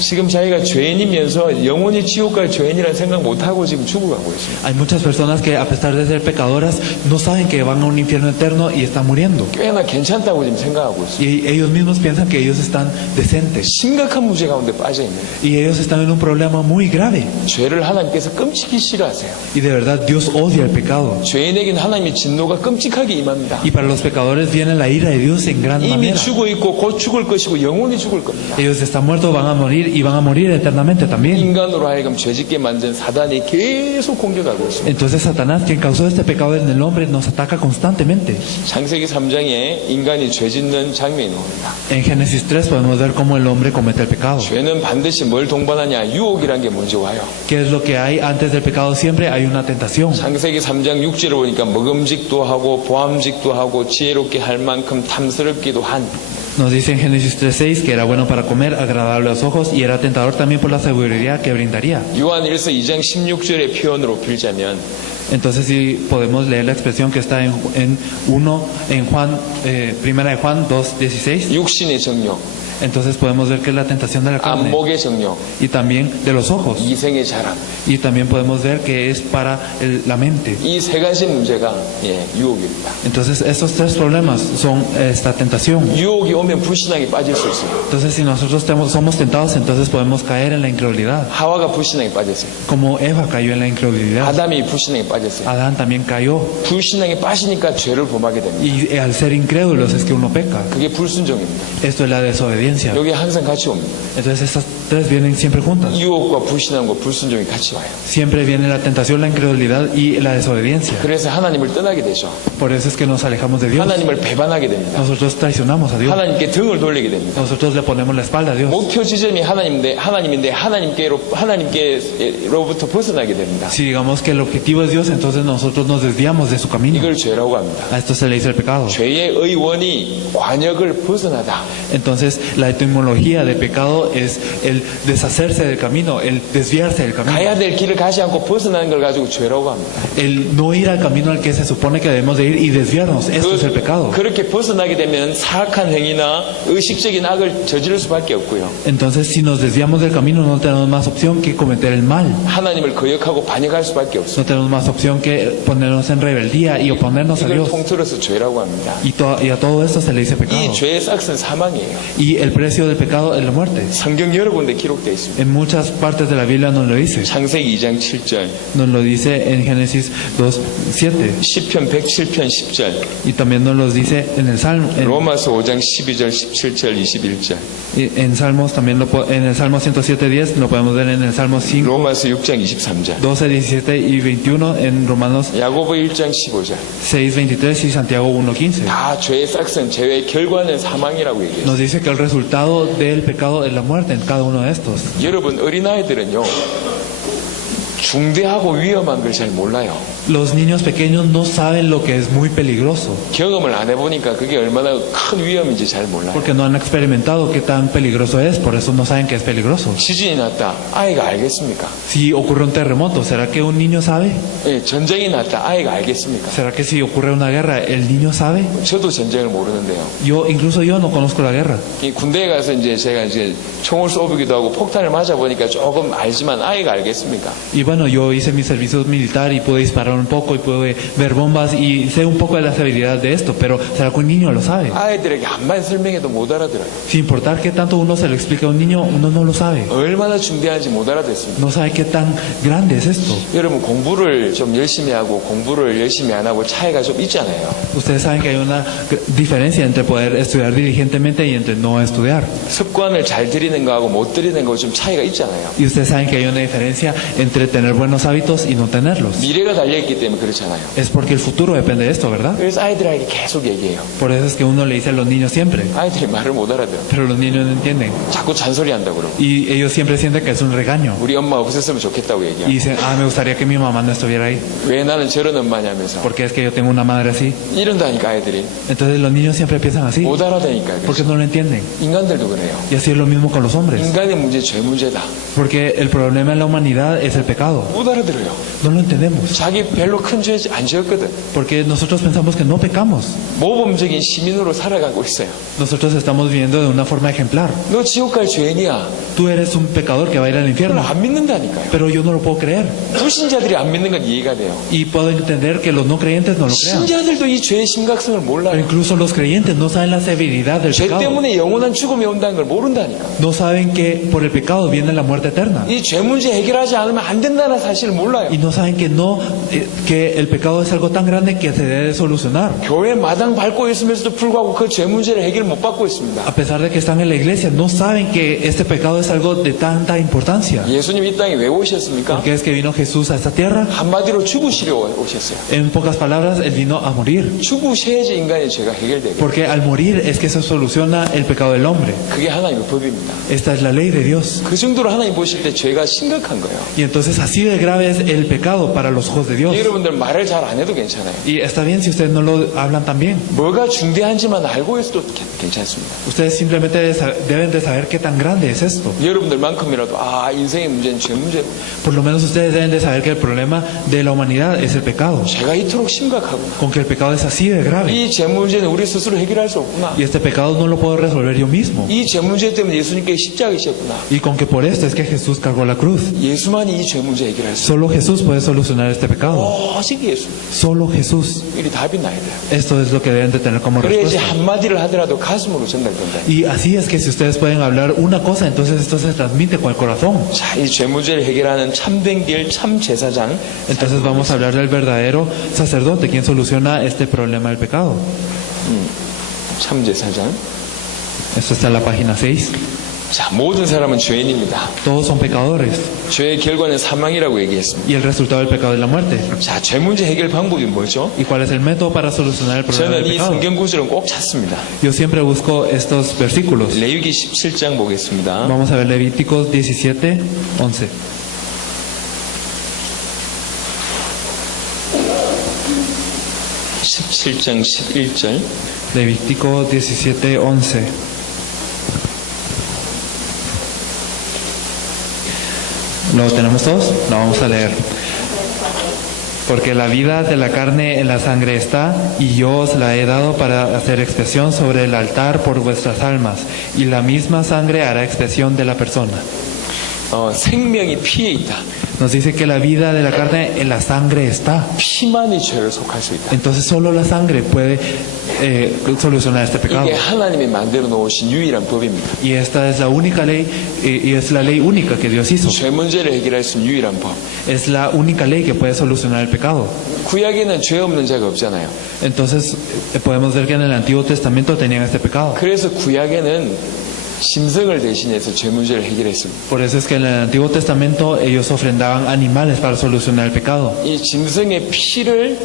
지금 자기가 죄인이면서 영원히 지옥 갈 죄인이라는 생각 못하고 지금 죽어가고 있어요. Hay muchas personas que a pesar de ser pecadoras no saben que van a un infierno eterno y están muriendo. 꽤나 괜찮다고 지금 생각하고 있어요. Y ellos mismos piensan que ellos están decentes. 심각한 문제 가운데 빠져 있는. Y ellos están en un problema muy grave. 죄를 하나님께서 끔찍히 싫어하세요. Y de verdad Dios odia el pecado. 죄인에게는 하나님의 진노가 끔찍하게 임합니다. Y para los pecadores viene la ira de Dios en gran 이미 manera. 죽어 있고 곧 죽을 것이고 영원히 죽을 겁니다. Ellos están muertos, van a morir y van a morir eternamente también. 인간으로 하여금 죄짓게 만든 사단이 계속 공격하고 있습니다. Entonces Satanás, quien causó este pecado en el hombre, nos ataca constantemente. 창세기 3장에 인간이 죄짓는 장면이 나옵니다. En Génesis 3 podemos ver cómo el hombre comete el pecado. 죄는 반드시 뭘 동반하냐? 유혹이란 게 먼저 와요. ¿Qué es lo que hay antes del pecado? Siempre hay una tentación. 창세기 3장 6절을 보니까 먹음직도 하고 보암직도 하고 지혜롭게 할 만큼 탐스럽기도 한. Nos dice en Génesis 3:6 que era bueno para comer, agradable a los ojos y era tentador también por la seguridad que brindaría. 요한일서 2장 16절의 표현으로 빌자면 Entonces si podemos leer la expresión que está en Juan, primera de Juan 2:16, 육신의 정욕, Entonces podemos ver que es la tentación de la carne 안목의 정욕, y también de los ojos. 이생의 자랑. Y también podemos ver que es para la mente. 이 세 가지 문제가 유혹입니다. Entonces estos tres problemas son esta tentación. 유혹이 오면 불신앙에 빠질 수 있어요. Entonces si nosotros somos tentados, entonces podemos caer en la incredulidad. 하와가 불신앙에 빠졌어요. Como Eva cayó en la incredulidad, 아담이 불신앙에 빠졌어요. Adán también cayó. 불신앙에 빠지니까 죄를 범하게 됩니다. Y al ser incrédulos es que uno peca. 그게 불순종입니다. Esto es la desobediencia. 여기 항상 같이 옵니다. Entonces estas tres vienen siempre juntas. 유혹과 불신앙과 불순종이 같이 와요. Siempre viene la tentación, la incredulidad y la desobediencia. 그래서 하나님을 떠나게 되죠. Por eso es que nos alejamos de Dios. 하나님을 배반하게 됩니다. Nosotros traicionamos a Dios. 하나님께 등을 돌리게 됩니다. Nosotros le ponemos la espalda a Dios. 목표 지점이 하나님인데 하나님께로부터 벗어나게 됩니다. Si digamos que el objetivo es Dios, entonces nosotros nos desviamos de su camino. 이걸 죄라고 합니다. A esto se le dice el pecado. 죄의 의원이 관역을 벗어나다. Entonces la etimología de pecado es el deshacerse del camino, el desviarse del camino. 가야 될 길을 가지 않고 벗어나는 걸 가지고 죄라고 합니다. El no ir al camino al que se supone que debemos de ir y desviarnos. Esto es el pecado. 그렇게 벗어나게 되면 사악한 행위나 의식적인 악을 저지를 수밖에 없고요. Entonces si nos desviamos del camino no tenemos más opción que cometer el mal. 하나님을 거역하고 반역할 수밖에 없어요. No tenemos más opción que ponernos en rebeldía y oponernos a 이걸 Dios. 통틀어서 죄라고 합니다. Y a todo esto se le dice pecado. 이 죄의 싹은 사망이에요. Y el precio del pecado es la muerte. 성경 여러 군데 기록되어 있습니다. En muchas partes de la Biblia nos lo dice. 창세기 2장 7절, Nos lo dice en Génesis 2:7 시편 107편 10절, y también nos lo dice en el Salmo. 로마서 5장 12절, 17절, 21절, En Salmos también en el Salmo 107:10 lo podemos ver en el Salmo 5, 로마서 6장 23절, 12, 17 y 21 en Romanos 야고보 1장 15절. 6:23 y Santiago 1:15. 다 죄의 싹은 죄의 결과는 사망이라고 얘기해요. Nos dice que el resultado del pecado es la muerte en cada uno de estos. 여러분 어린아이들은요 중대하고 위험한 걸 잘 몰라요. Los niños pequeños no saben lo que es muy peligroso 경험을 안 해보니까 그게 얼마나 큰 위험인지 잘 몰라요. porque no han experimentado qué tan peligroso es, por eso no saben que es peligroso. 지진이 났다. 아이가 알겠습니까? Si ocurre un terremoto, ¿será que un niño sabe? 예, 전쟁이 났다. 아이가 알겠습니까? ¿Será que si ocurre una guerra, el niño sabe? 저도 전쟁을 모르는데요. Incluso yo no conozco la guerra. 이 군대에 가서 제가 총을 쏘기도 하고 폭탄을 맞아 보니까 조금 알지만 아이가 알겠습니까? Y bueno, yo hice mi servicio militar y pude disparar un poco y pude ver bombas y sé un poco de la severidad de esto, pero ¿será que un niño lo sabe? 아이들에게 한마디 설명해도 못 알아들어요. Sin importar qué tanto uno se lo explique a un niño, uno no lo sabe. 얼마나 중대한지 못 알아듣습니다. No sabe qué tan grande es esto. 여러분 공부를 좀 열심히 하고 공부를 열심히 안 하고 차이가 좀 있잖아요. Ustedes saben que hay una diferencia entre poder estudiar diligentemente y entre no estudiar. 습관을 잘 들이는 거하고 못 들이는 거 좀 차이가 있잖아요. Y ustedes saben que hay una diferencia entre tener buenos hábitos y no tenerlos. 미래가 달려있기 때문에 그렇잖아요. Es porque el futuro depende de esto, ¿verdad? 그래서 아이들에게 계속 얘기해요. Por eso es que uno le dice a los niños siempre, 아이들이 말을 못 알아들어요. pero los niños no entienden. 자꾸 잔소리한다고 그러고 Y ellos siempre sienten que es un regaño. 우리 엄마 없었으면 좋겠다고 Y 얘기하고 dicen, me gustaría que mi mamá no estuviera ahí, 왜 나는 저런 엄마냐면서 porque es que yo tengo una madre así. 이런다니까 아이들이 Entonces los niños siempre piensan así, 못 알아다니까. porque no lo entienden. 인간들도 그래요. Y así es lo mismo con los hombres, 인간의 문제 죄 문제다. porque el problema en la humanidad es el pecado. 못 알아들어요. No lo entendemos, 자기 별로 큰 죄 안 지었거든. porque nosotros pensamos que no pecamos. 모범적인 시민으로 살아가고 있어요. Nosotros estamos viviendo de una forma ejemplar. 너 지옥 갈 죄인이야. Tú eres un pecador que va a ir al 그걸 infierno, 안 믿는다니까요. pero yo no lo puedo creer. 불신자들이 안 믿는 건 이해가 돼요. Y puedo entender que los no creyentes no lo crean. 신자들도 이 죄의 심각성을 Pero 몰라요. incluso los creyentes no saben la severidad del 죄 pecado. 때문에 영원한 죽음이 온다는 걸 모른다니까. No saben que por el pecado viene la muerte eterna. 이 죄 문제 해결하지 않으면 안 된다는 사실을 몰라요. Y no saben que el pecado es algo tan grande que se debe solucionar. 교회 마당 밟고 있으면서도 불구하고 그 죄 문제를 해결 못 받고 있습니다. A pesar de que están en la iglesia, no saben que este pecado es algo de tanta importancia. 예수님 이 땅에 왜 오셨습니까? Porque es que vino Jesús a esta tierra. 한마디로 죽으시려 오셨어요. En pocas palabras, Él vino a morir. 죽으셔야지 인간의 죄가 해결되고. Porque al morir es que se soluciona el pecado del hombre. 그게 하나님의 법입니다. Esta es la ley de Dios. 그 정도로 하나님 보실 때 죄가 심각한 거예요. Y entonces así de grave es el pecado para los ojos de Dios. 2. 여러분들 말을 잘 안 해도 괜찮아요. Y está bien si ustedes no lo hablan tan bien. 뭐가 중대한지만 알고 있어도 괜찮습니다. Ustedes simplemente deben de saber qué tan grande es esto. 여러분들만큼이라도 인생의 문제는 죄 문제고 Por lo menos ustedes deben de saber que el problema de la humanidad es el pecado. 죄가 이토록 심각하구나. Con que el pecado es así de grave. 이 죄 문제는 우리 스스로 해결할 수 없구나. Y este pecado no lo puedo resolver yo mismo. 이 죄 문제 때문에 예수님께 십자가에 지셨구나. Y con que por esto es que Jesús cargó la cruz. 예수만이 이 죄 문제 해결할 수 Solo Jesús puede solucionar este pecado. 오직 예수. Solo Jesús. 이 답이 나야 돼요. Esto es lo que deben de tener como 그래야지 respuesta. 한마디를 하더라도 가슴으로 전달된다. Y así es que si ustedes pueden hablar una cosa, entonces esto se transmite con el corazón. 자, 이 죄 문제를 해결하는 참된 길, 참 제사장. Entonces vamos a hablar del verdadero sacerdote, quien soluciona este problema del pecado. 참 제사장. Esto está en la página 6. 자, 모든 사람은 죄인입니다. Todos son pecadores. 죄의 결과는 사망이라고 얘기했습니다. Y el resultado del pecado es la muerte. 자, 죄 문제 해결 방법이 뭐죠? ¿Y cuál es el método para solucionar el problema 저는 del 이 pecado? 성경 구절은 꼭 찾습니다. Yo siempre busco estos versículos. 레위기 17장 보겠습니다. Vamos a ver Levíticos 17, 11. (17장 11절) Levítico 17, 11. ¿Lo tenemos todos? Lo vamos a leer. Porque la vida de la carne en la sangre está, y yo os la he dado para hacer expiación sobre el altar por vuestras almas, y la misma sangre hará expiación de la persona. 생명이 피에 있다. Nos dice que la vida de la carne en la sangre está. 피만이 죄를 속할 수 있다. Entonces solo la sangre puede solucionar este pecado. 이게 하나님이 만들어 놓으신 유일한 법입니다. Y esta es la única ley, y es la ley única que Dios hizo. 죄 문제를 해결할 수 있는 유일한 법. Es la única ley que puede solucionar el pecado. 구약에는 죄 없는 자가 없잖아요. Entonces podemos ver que en el Antiguo Testamento tenían este pecado. 그래서 구약에는 짐승을 대신해서 죄 문제를 해결했습니다. Por eso es que en el Antiguo Testamento ellos ofrendaban animales para solucionar el pecado. 이 짐승의 피를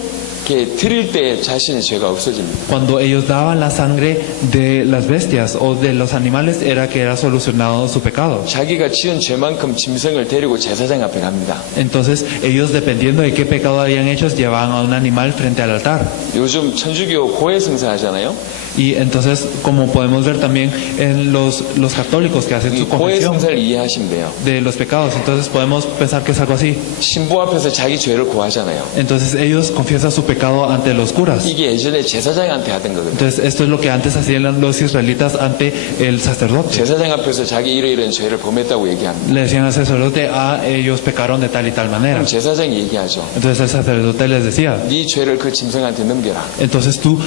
이렇게 드릴 때 자신의 죄가 없어집니다. Cuando ellos daban la sangre de las bestias o de los animales era que era solucionado su pecado. 자기가 지은 죄만큼 짐승을 데리고 제사장 앞에 갑니다. Entonces ellos, dependiendo de qué pecado habían hecho, llevaban a un animal frente al altar. 요즘 천주교 고해성사 하잖아요. Y entonces, como podemos ver también en los católicos que hacen 이 su confesión 고해성사를 이해하시면 돼요. de los pecados, entonces podemos pensar que es algo así. 신부 앞에서 자기 죄를 고하잖아요. Entonces ellos confiesan su pecado ante los curas. 이게 예전에 제사장한테 하던 거거든요. Entonces esto es lo que antes hacían los israelitas ante el sacerdote. 제사장 앞에서 자기 이런 죄를 범했다고 얘기합니다. Le decían al sacerdote, ellos pecaron de tal y tal manera. 그럼 제사장이 얘기하죠. Entonces el sacerdote les decía, 네 죄를 그 짐승한테 넘겨라. entonces tú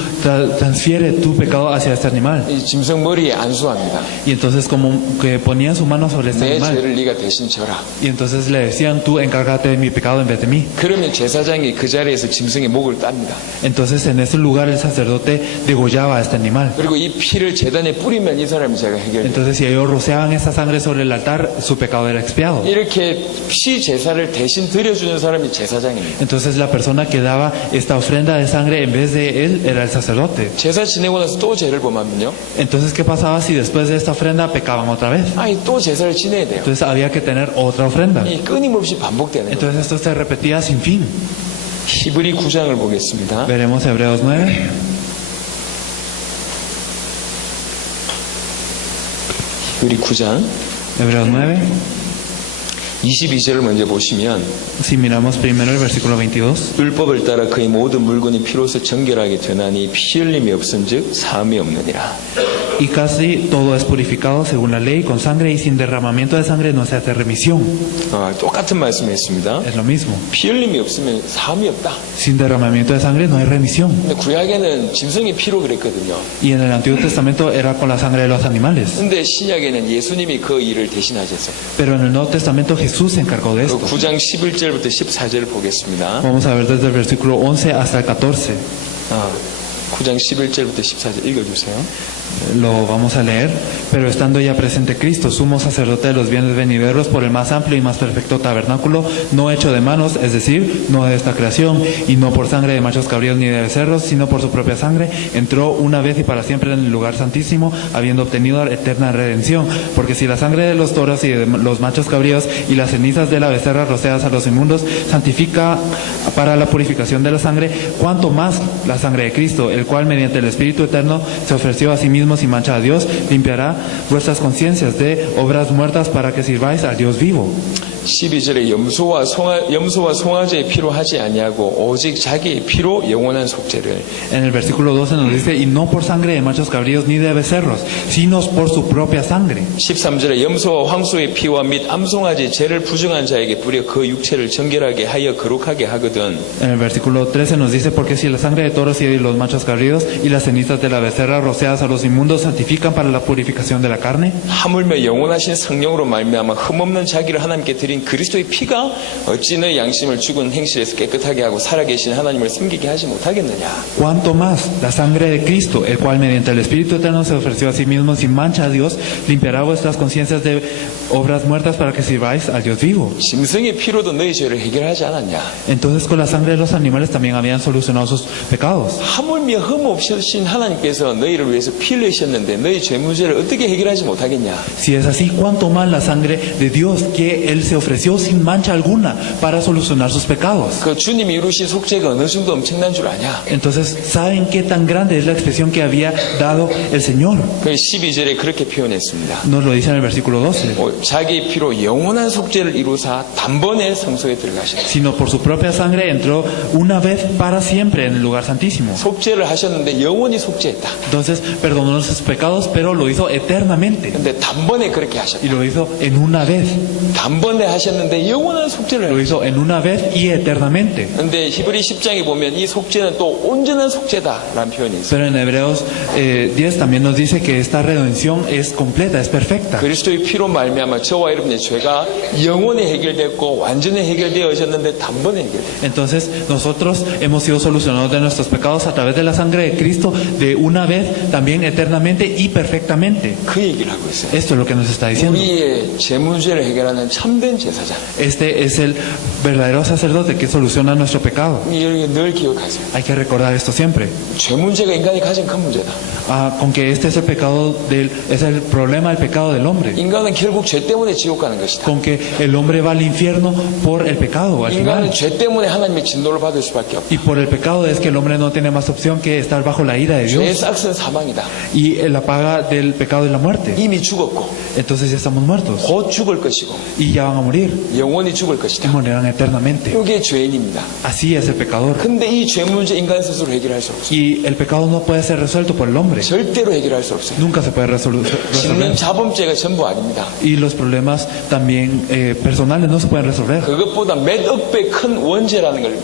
transfiere tu pecado hacia este animal. 이 짐승 머리에 안수합니다. Y entonces como que ponían su mano sobre este 내 animal. 죄를 네가 대신 져라. Y entonces le decían, tú encárgate de mi pecado en vez de mí. 그러면 제사장이 그 자리에서 짐승의 목을 땁니다. Entonces en ese lugar el sacerdote degollaba a este animal. 그리고 이 피를 제단에 뿌리면 이 사람의 죄가 해결돼요. Entonces si ellos rociaban esa sangre sobre el altar, su pecado era expiado. 이렇게 피 제사를 대신 드려주는 사람이 제사장입니다. Entonces la persona que daba esta ofrenda de sangre en vez de él era el sacerdote. 제사 지내고 나서 또 죄를 범하면요. Entonces ¿qué pasaba si después de esta ofrenda pecaban otra vez? 아니 또 제사를 지내야 돼요. Entonces había que tener otra ofrenda. 이 끊임없이 반복되는 거예요. Entonces esto se repetía sin fin. 히브리 9장을 보겠습니다. Veremos Hebreos 9. 히브리 9장 Hebreos 9. 22절을 먼저 보시면 Si miramos primero el versículo 22. 율법을 따라 그의 모든 물건이 피로서 정결하게 되나니 피 흘림이 없은즉 사함이 없느니라. Y casi todo es purificado según la ley, con sangre, y sin derramamiento de sangre no se hace remisión. 똑같은 말씀했습니다. Es lo mismo. 피 흘림이 없으면 사함이 없다. Sin derramamiento de sangre no hay remisión. 근데 구약에는 짐승이 피로 그랬거든요. Y en el Antiguo Testamento era con la sangre de los animales. 근데 신약에는 예수님이 그 일을 대신하셨어요. Pero en el Nuevo Testamento Jesús se encargó de 그 esto. 9장 11절부터 14절을 보겠습니다. Vamos a ver desde el versículo 11 hasta el 14. 9장 11절부터 14절 읽어주세요. Lo vamos a leer. Pero estando ya presente Cristo, sumo sacerdote de los bienes venideros, por el más amplio y más perfecto tabernáculo, no hecho de manos, es decir, no de esta creación, y no por sangre de machos cabríos ni de becerros, sino por su propia sangre, entró una vez y para siempre en el lugar santísimo, habiendo obtenido eterna redención. Porque si la sangre de los toros y de los machos cabríos y las cenizas de la becerra rociadas a los inmundos santifica para la purificación de la sangre, cuanto más la sangre de Cristo, el cual mediante el Espíritu Eterno se ofreció a sí mismo sin mancha a Dios, limpiará vuestras conciencias de obras muertas para que sirváis al Dios vivo. 12절에 염소와 송아지의 피로 하지 아니하고 오직 자기의 피로 영원한 속죄를. En el versículo 12 nos dice, y no por sangre de machos cabríos ni de becerros, sino por su propia sangre. 13절에 염소와 황소의 피와 및 암송아지 죄를 부정한 자에게 뿌려 그 육체를 정결하게 하여 거룩하게 하거든. En el versículo 13 nos dice, porque si la sangre de toros y de los machos cabríos y las cenizas de la becerra rociadas a los inmundos santifican para la purificación de la carne, 하물며 영원하신 성령으로 말미암아 흠없는 자기를 하나님께 드린 그리스도의 피가 어찌 너의 양심을 죽은 행실에서 깨끗하게 하고 살아계신 하나님을 섬기게 하지 못하겠느냐. cuanto más la sangre de Cristo, el cual mediante el Espíritu Eterno se ofreció a sí mismo sin mancha a Dios, limpiará vuestras conciencias de obras muertas para que sirváis al Dios vivo. 짐승의 피로도 너희 죄를 해결하지 않았냐. Entonces con la sangre de los animales también habían solucionado sus pecados. 하물며 흠 없으신 하나님께서 너희를 위해서 피 흘리셨는데 너희 죄 문제를 어떻게 해결하지 못하겠냐. Si es así, cuánto más la sangre de Dios, que Él se ofreció sin mancha alguna para solucionar sus pecados. 그 주님이 이루신 속죄가 어느 정도 엄청난 줄 아냐. Entonces, ¿saben qué tan grande es la expresión que había dado el Señor? 그 12절에 그렇게 표현했습니다. Nos lo dice en el versículo 12. 자기 피로 영원한 속죄를 이루사 단번에 성소에 들어가셨다. Sino por su propia sangre entró una vez para siempre en el lugar santísimo. 속죄를 하셨는데 영원히 속죄했다. Entonces, perdonó sus pecados, pero lo hizo eternamente. 근데 단번에 그렇게 Y 하셨다. lo hizo en una vez. 단번에 하셨는데 영원한 속죄를 Lo 하셨다. hizo en una vez y eternamente. 근데 히브리 10장에 보면 이 속죄는 또 온전한 속죄다라는 표현이 있어요. Pero en Hebreos 10 también nos dice que esta redención es completa, es perfecta. 그리스도의 피로 말미암아 저와 여러분의 죄가 영원히 해결됐고 완전히 해결되어졌는데 단번에 해결됐다. Entonces nosotros hemos sido solucionados de nuestros pecados a través de la sangre de Cristo de una vez, también eternamente y perfectamente. 그 얘기를 하고 있어요. Esto es lo que nos está diciendo. 우리의 죄 문제를 해결하는 참된 제사장. Este es el verdadero sacerdote que soluciona nuestro pecado. 이걸 늘 기억하세요. Hay que recordar esto siempre. 죄 문제가 인간이 가장 큰 문제다. Con que este es el pecado es el problema del pecado del hombre. 인간은 결국 죄 때문에 지옥 가는 것이다. Con que el hombre va al infierno por el pecado al 인간은 final. 죄 때문에 하나님의 진노를 받을 수밖에 없다. Y por el pecado es que el hombre no tiene más opción que estar bajo la ira de 죄의 Dios. 싹은 사망이다. Y la paga del pecado es la muerte. 이미 죽었고 Entonces ya estamos muertos. 곧 죽을 것이고 Y ya van a morir. 영원히 죽을 Y 것이다. morirán eternamente. 이게 죄인입니다. Así es el pecador. 근데 이 죄 문제 인간 스스로 해결할 수 없어요. Y el pecado no puede ser resuelto por el hombre. 절대로 해결할 수 없어요. Nunca se puede resolver. 짓는 자범죄가 전부 아닙니다. Y los problemas también personales no se pueden resolver. 그것보다 몇 배 큰 원죄라는 걸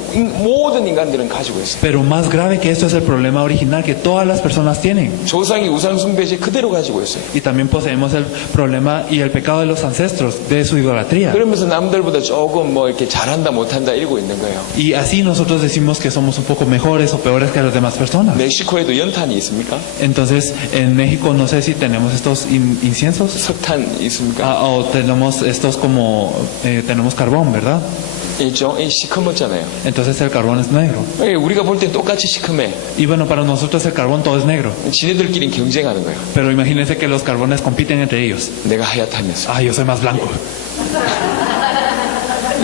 모든 인간들은 가지고 있어요. Pero más grave que esto es el problema original que todas las personas tienen. 조상이 우상 숭배죄 그대로 가지고 있어요. Y también poseemos el problema y el pecado de los ancestros, de su idolatría. 그러면서 남들보다 조금 뭐 이렇게 잘한다 못한다 이러고 있는 거예요. Y así nosotros decimos que somos un poco mejores o peores que las demás personas. 멕시코에도 연탄이 있습니까? Entonces, en México no sé si tenemos estos inciensos. 석탄 있습니까? O tenemos estos como, tenemos carbón, ¿verdad? 있죠? 시커멓잖아요. Entonces el carbón es negro. 우리가 볼 땐 똑같이 시커매. Y bueno, para nosotros el carbón todo es negro. 지네들끼리 경쟁하는 거예요. Pero imagínense que los carbones compiten entre ellos. 내가 하얗다면서. Ah, yo soy más blanco.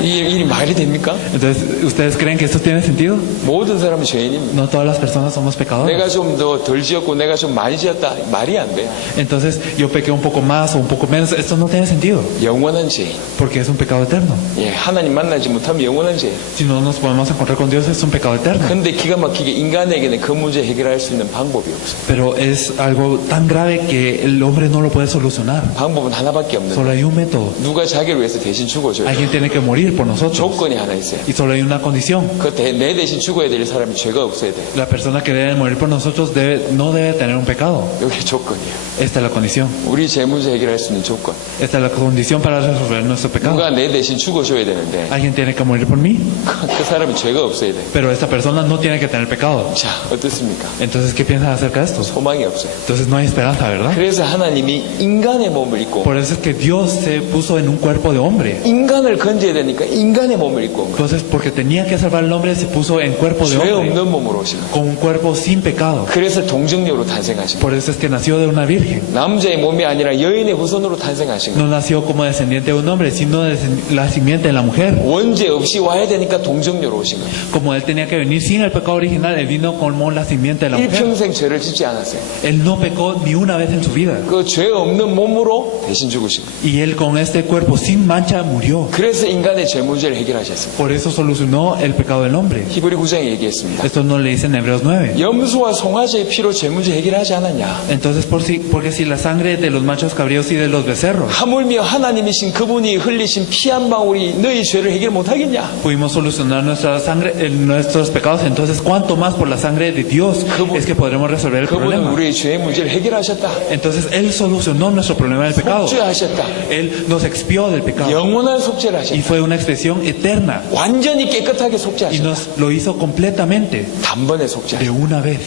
이 말이 됩니까? Entonces, ¿ustedes creen que esto tiene sentido? 모든 사람은 죄인입니다. No todas las personas somos pecadores. 내가 좀 더 덜 지었고 내가 좀 많이 지었다 말이 안 돼요. Entonces, yo pequé un poco más o un poco menos. Esto no tiene sentido. 영원한 죄인. Porque es un pecado eterno. 예, 하나님 만나지 못하면 영원한 죄인. Si no nos podemos encontrar con Dios, es un pecado eterno. 근데 기가 막히게 인간에게는 그 문제 해결할 수 있는 방법이 없어요. Pero es algo tan grave que el hombre no lo puede solucionar. 방법은 하나밖에 없는 Solo 거예요. hay un método. 누가 자기를 위해서 대신 죽어줘요. Alguien tiene que morir por nosotros. 조건이 하나 있어요. Y solo hay una condición. 내 대신 죽어야 될 사람이 죄가 없어야 돼요. La persona que debe morir por nosotros no debe tener un pecado. 이게 조건이에요. Esta es la condición. 우리 죄 문제 해결할 수 있는 조건. Esta es la condición para resolver nuestro pecado. 누가 내 대신 죽어줘야 되는데 Alguien tiene que morir por mí, 그 사람이 죄가 없어야 돼요. pero esta persona no tiene que tener pecado. 자, 어떻습니까? Entonces, ¿qué piensan acerca de esto? 소망이 없어요. Entonces no hay esperanza, ¿verdad? 그래서 하나님이 인간의 몸을 입고 Por eso es que Dios se puso en un cuerpo de hombre. 인간을 건져야 되니까 인간의 몸을 입고 온 거예요. Entonces, porque tenía que salvar al hombre, se puso en cuerpo de 죄 hombre, 없는 몸으로 오신 거예요. con un cuerpo sin pecado. 그래서 동정녀로 탄생하신 거예요. Por eso es que nació de una virgen. 남자의 몸이 아니라 여인의 후손으로 탄생하신 거예요. No nació como descendiente de un hombre, sino de la simiente de la mujer. 원죄 없이 와야 되니까 동정녀로 오신 거예요. Como él tenía que venir sin el pecado original, él vino como la simiente de la mujer. 일평생 죄를 짓지 않았어요. Él no pecó ni una vez en su vida. 그 죄 없는 몸으로 대신 죽으신 거예요. Y él con este cuerpo sin mancha murió. 그래서 인간의 죄 문제를 해결하셨습니다. Por eso solucionó el pecado del hombre. 히브리 9장에 얘기했습니다. Esto no le dice en Hebreos 9. 염소와 송아지의 피로 죄 문제 해결하지 않았냐? Entonces, porque si la sangre de los machos cabríos y de los becerros 하물며 하나님이신 그분이 흘리신 피 한 방울이 너희 죄를 해결 못하겠냐? pudimos solucionar nuestra sangre, nuestros pecados, entonces cuánto más por la sangre de Dios es que podremos resolver el 그분은 problema. 우리의 죄의 문제를 해결하셨다. Entonces Él solucionó nuestro problema del pecado. 속죄하셨다. Él nos expió del pecado 영원한 속죄를 y 하셨다. fue una expiación eterna 완전히 깨끗하게 y 속죄하셨다. nos lo hizo completamente 단번에 de 속죄하셨다. una vez.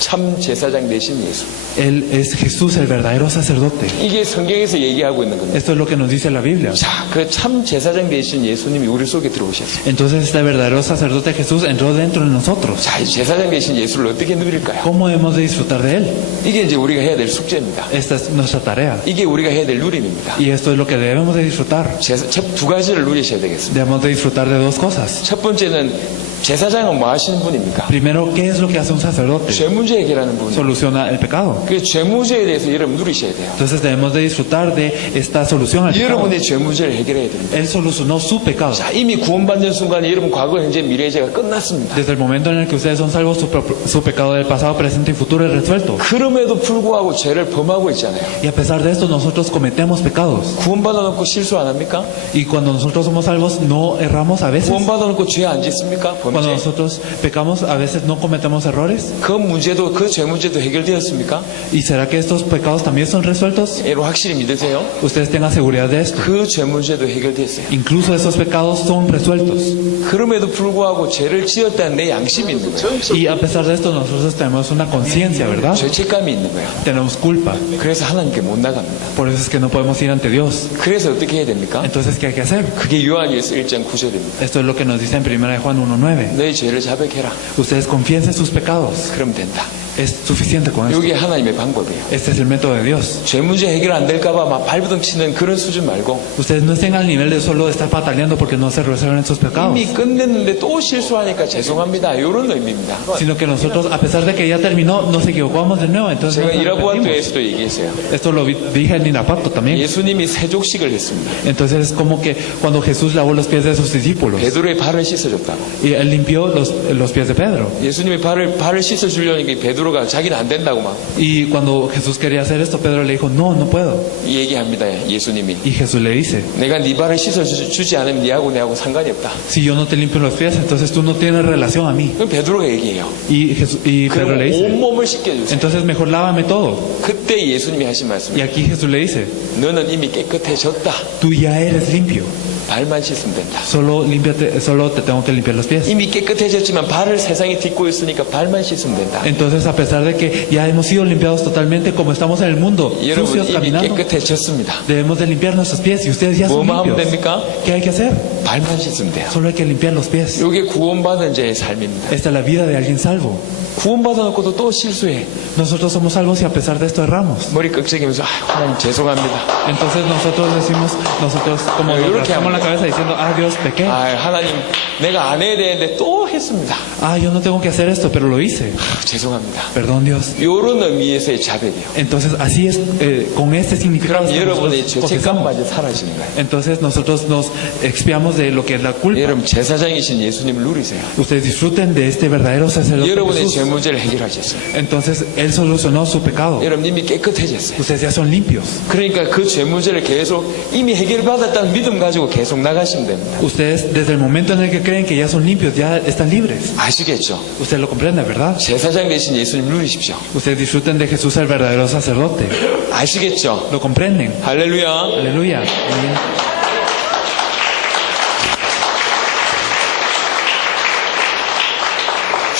참 제사장 되신 예수. Él es Jesús, el verdadero sacerdote. 이게 성경에서 얘기하고 있는 겁니다. Esto es lo que nos dice la Biblia. 자, 그 참 제사장 되신 예수님이 우리 속에 들어오셨어요. Entonces este verdadero sacerdote Jesús entró dentro de nosotros. 자, 이 제사장 되신 예수를 어떻게 누릴까요? ¿Cómo hemos de disfrutar de Él? 이게 이제 우리가 해야 될 숙제입니다. Esta es nuestra tarea. 이게 우리가 해야 될 누림입니다. Y esto es lo que debemos de disfrutar. 두 가지를 누리셔야 되겠습니다. Debemos de disfrutar de dos cosas. 첫 번째는 제사장은 뭐 하시는 분입니까? Primero, ¿qué es lo que hace un sacerdote? 죄 문제 해결하는 분이에요. Soluciona el pecado. 그 죄 문제에 대해서 여러분 누리셔야 돼요. Entonces debemos de disfrutar de esta solución al pecado. 여러분의 죄 문제를 해결해야 됩니다. Él solucionó su pecado. 자, 이미 구원받는 순간에 여러분 과거, 현재, 미래의 죄가 끝났습니다. Desde el momento en el que ustedes son salvos, su pecado del pasado, presente y futuro es resuelto. 그럼에도 불구하고 죄를 범하고 있잖아요. Y a pesar de esto, nosotros cometemos pecados. 구원받아 놓고 실수 안 합니까? Y cuando nosotros somos salvos, no erramos a veces. 구원받아 놓고 죄 안 짓습니까? Cuando 범죄. nosotros pecamos, a veces no cometemos errores. 그 문제도, 그 죄 문제도 해결되었습니까? ¿Y será que estos pecados también son resueltos? 여러분 확실히 믿으세요? Ustedes tengan seguridad de esto. 그 죄 문제도 해결됐어요. Incluso esos pecados son resueltos. 그럼에도 불구하고 죄를 지었다는 내 양심이 있는 거예요. Y a pesar de esto, nosotros tenemos una conciencia, ¿verdad? 죄책감이 있는 거예요. Tenemos culpa. 그래서 하나님께 못 나갑니다. Por eso es que no podemos ir ante Dios. 그래서 어떻게 해야 됩니까? Entonces, ¿qué hay que hacer? 그게 요한일서 1장 9절입니다. Esto es lo que nos dice en 1 de Juan 1:9. 너희 죄를 자백해라. Ustedes confiesen sus pecados. 그럼 된다. Es suficiente con esto. 이게 하나님의 방법이에요. Este es el método de Dios. 죄 문제 해결 안 될까봐 막 발버둥 치는 그런 수준 말고 Ustedes no estén al nivel de solo estar pataleando porque no se resuelven sus pecados, 이미 끝냈는데 또 실수하니까 죄송합니다. 이런 의미입니다. sino que nosotros, a pesar de que ya terminó, nos equivocamos de nuevo. Entonces, 제가 nos arrepentimos. 이라부아토에서도 얘기했어요. Esto lo dije en Irapuato también. 예수님이 세족식을 했습니다. Entonces, es como que cuando Jesús lavó los pies de sus discípulos 베드로의 발을 씻어줬다고. y él limpió los pies de Pedro. 예수님이 발을 씻어주려니까 베드로가 자기는 안 된다고 막 Y cuando Jesús quería hacer esto, Pedro le dijo, no, no puedo. 얘기합니다. 예수님이 Y Jesús le dice, 내가 네 발을 씻어주지 않으면 네하고 내하고 상관이 없다. si yo no te limpio los pies, entonces tú no tienes relación a mí. 그럼 베드로가 얘기해요. Y Pedro 그럼 le dice, 온몸을 씻겨주세요. entonces mejor lávame todo. 그때 예수님이 하신 말씀 Y aquí Jesús le dice, 너는 이미 깨끗해졌다. tú ya eres limpio. 발만 씻으면 된다. Solo te tengo que limpiar los pies. 이미 깨끗해졌지만 발을 세상에 딛고 있으니까 발만 씻으면 된다. Entonces, a pesar de que ya hemos sido limpiados totalmente, como estamos en el mundo, 여러분 sucios 이미 caminando, 깨끗해졌습니다. debemos de limpiar nuestros pies y ustedes ya son 뭐만 하면 limpios. 됩니까? ¿Qué hay que hacer? 발만 씻으면 돼요. Solo hay que limpiar los pies. 이게 구원받은 자의 삶입니다. Esta es la vida de alguien salvo. 구원받아놓고도 또 실수해. Nosotros somos salvos y a pesar de esto erramos. 머리 끄적이면서 하나님 죄송합니다. Entonces nosotros decimos, como nos 이렇게 rascamos la 합니다. cabeza diciendo, Dios, pequé. 하나님 내가 안 해야 되는데 또 했습니다. Yo no tengo que hacer esto, pero lo hice. 죄송합니다. Perdón, Dios. 이런 의미에서의 자백이요. Entonces así es, con este significado. 그럼 es que 여러분의 nosotros confesamos. 죄책감마저 사라지는 거예요. Entonces nosotros nos expiamos librados de lo que es la culpa. 여러분 제사장이신 예수님을 누리세요. Ustedes disfruten de este verdadero sacerdote 여러분의 Jesús. 죄 문제를 해결하셨어요. Entonces Él solucionó su pecado. 여러분 이미 깨끗해졌어요. Ustedes ya son limpios. 그러니까 그 죄 문제를 계속 이미 해결받았다는 믿음 가지고 계속 나가시면 됩니다. Ustedes desde el momento en el que creen que ya son limpios, ya están libres. 아시겠죠? Usted lo comprende, ¿verdad? 제사장 되신 예수님 누리십시오. Ustedes disfruten de Jesús el verdadero sacerdote. 아시겠죠? ¿Lo comprenden? 할렐루야. Aleluya. Amén.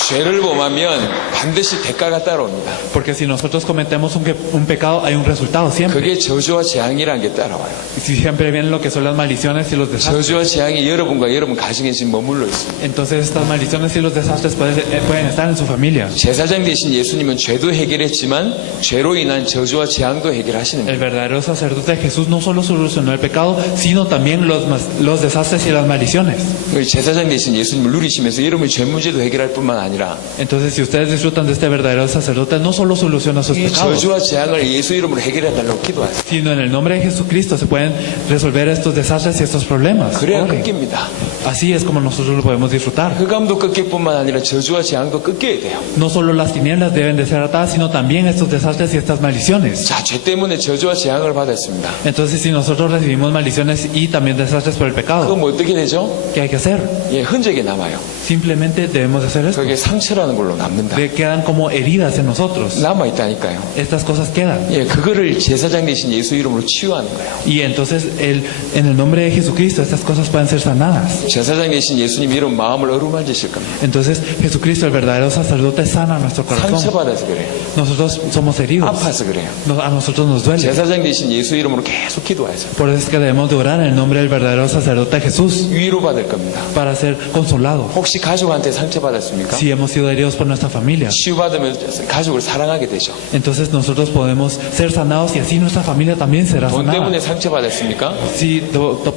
죄를 범하면 반드시 대가가 따라옵니다. Porque si nosotros cometemos un pecado, hay un resultado siempre. 그게 저주와 재앙이라는 게 따라와요. Si siempre vienen lo que son las maldiciones y los desastres. 저주와 재앙이 여러분과 여러분 가정에 지금 머물러 있습니다. Entonces estas maldiciones y los desastres pueden estar en su familia. 제사장 되신 예수님은 죄도 해결했지만 죄로 인한 저주와 재앙도 해결하시는 El 거예요. verdadero sacerdote Jesús no solo solucionó el pecado, sino también los desastres y las maldiciones. 제사장 되신 예수님을 누리시면서 여러분의 죄 문제도 해결할 뿐만 아니라 Entonces, si ustedes disfrutan de este verdadero sacerdote, no solo soluciona sus 이 pecados, 저주와 재앙을 예수 이름으로 해결해 달라고 기도하세요. sino en el nombre de Jesucristo se pueden resolver estos desastres y estos problemas. 그래야 Oren. 끊깁니다. Así es como nosotros lo podemos disfrutar. 흑암도 끊길 뿐만 아니라 저주와 재앙도 끊겨야 돼요. No solo las tinieblas deben de ser atadas, sino también estos desastres y estas maldiciones. 자, 죄 때문에 저주와 재앙을 받았습니다. Entonces, si nosotros recibimos maldiciones y también desastres por el pecado, 그럼 어떻게 되죠? ¿qué hay que hacer? 예, 흔적이 남아요. Simplemente debemos de hacer esto. 그게 상처라는 걸로 남는다. Quedan como heridas en nosotros. 남아있다니까요. Estas cosas quedan. 예, 그거를 제사장 되신 예수 이름으로 치유하는 거예요. Y entonces, en el nombre de Jesucristo, estas cosas pueden ser sanadas. 제사장 되신 예수님 이름 마음을 어루만지실 겁니다. Entonces, Jesucristo, el verdadero sacerdote, sana nuestro corazón. 상처받아서 그래요. Nosotros somos heridos. 아파서 그래요. A nosotros nos duele. 제사장 되신 예수 이름으로 계속 기도하세요. Por eso es que debemos de orar en el nombre del verdadero sacerdote Jesús 위로받을 겁니다. para ser consolados. 혹시 가족한테 상처받았습니까? Si hemos sido heridos por nuestra familia, 치유받으면 가족을 사랑하게 되죠. entonces nosotros podemos ser sanados y así nuestra familia también será 돈 sanada. 때문에 상처받았습니까? Si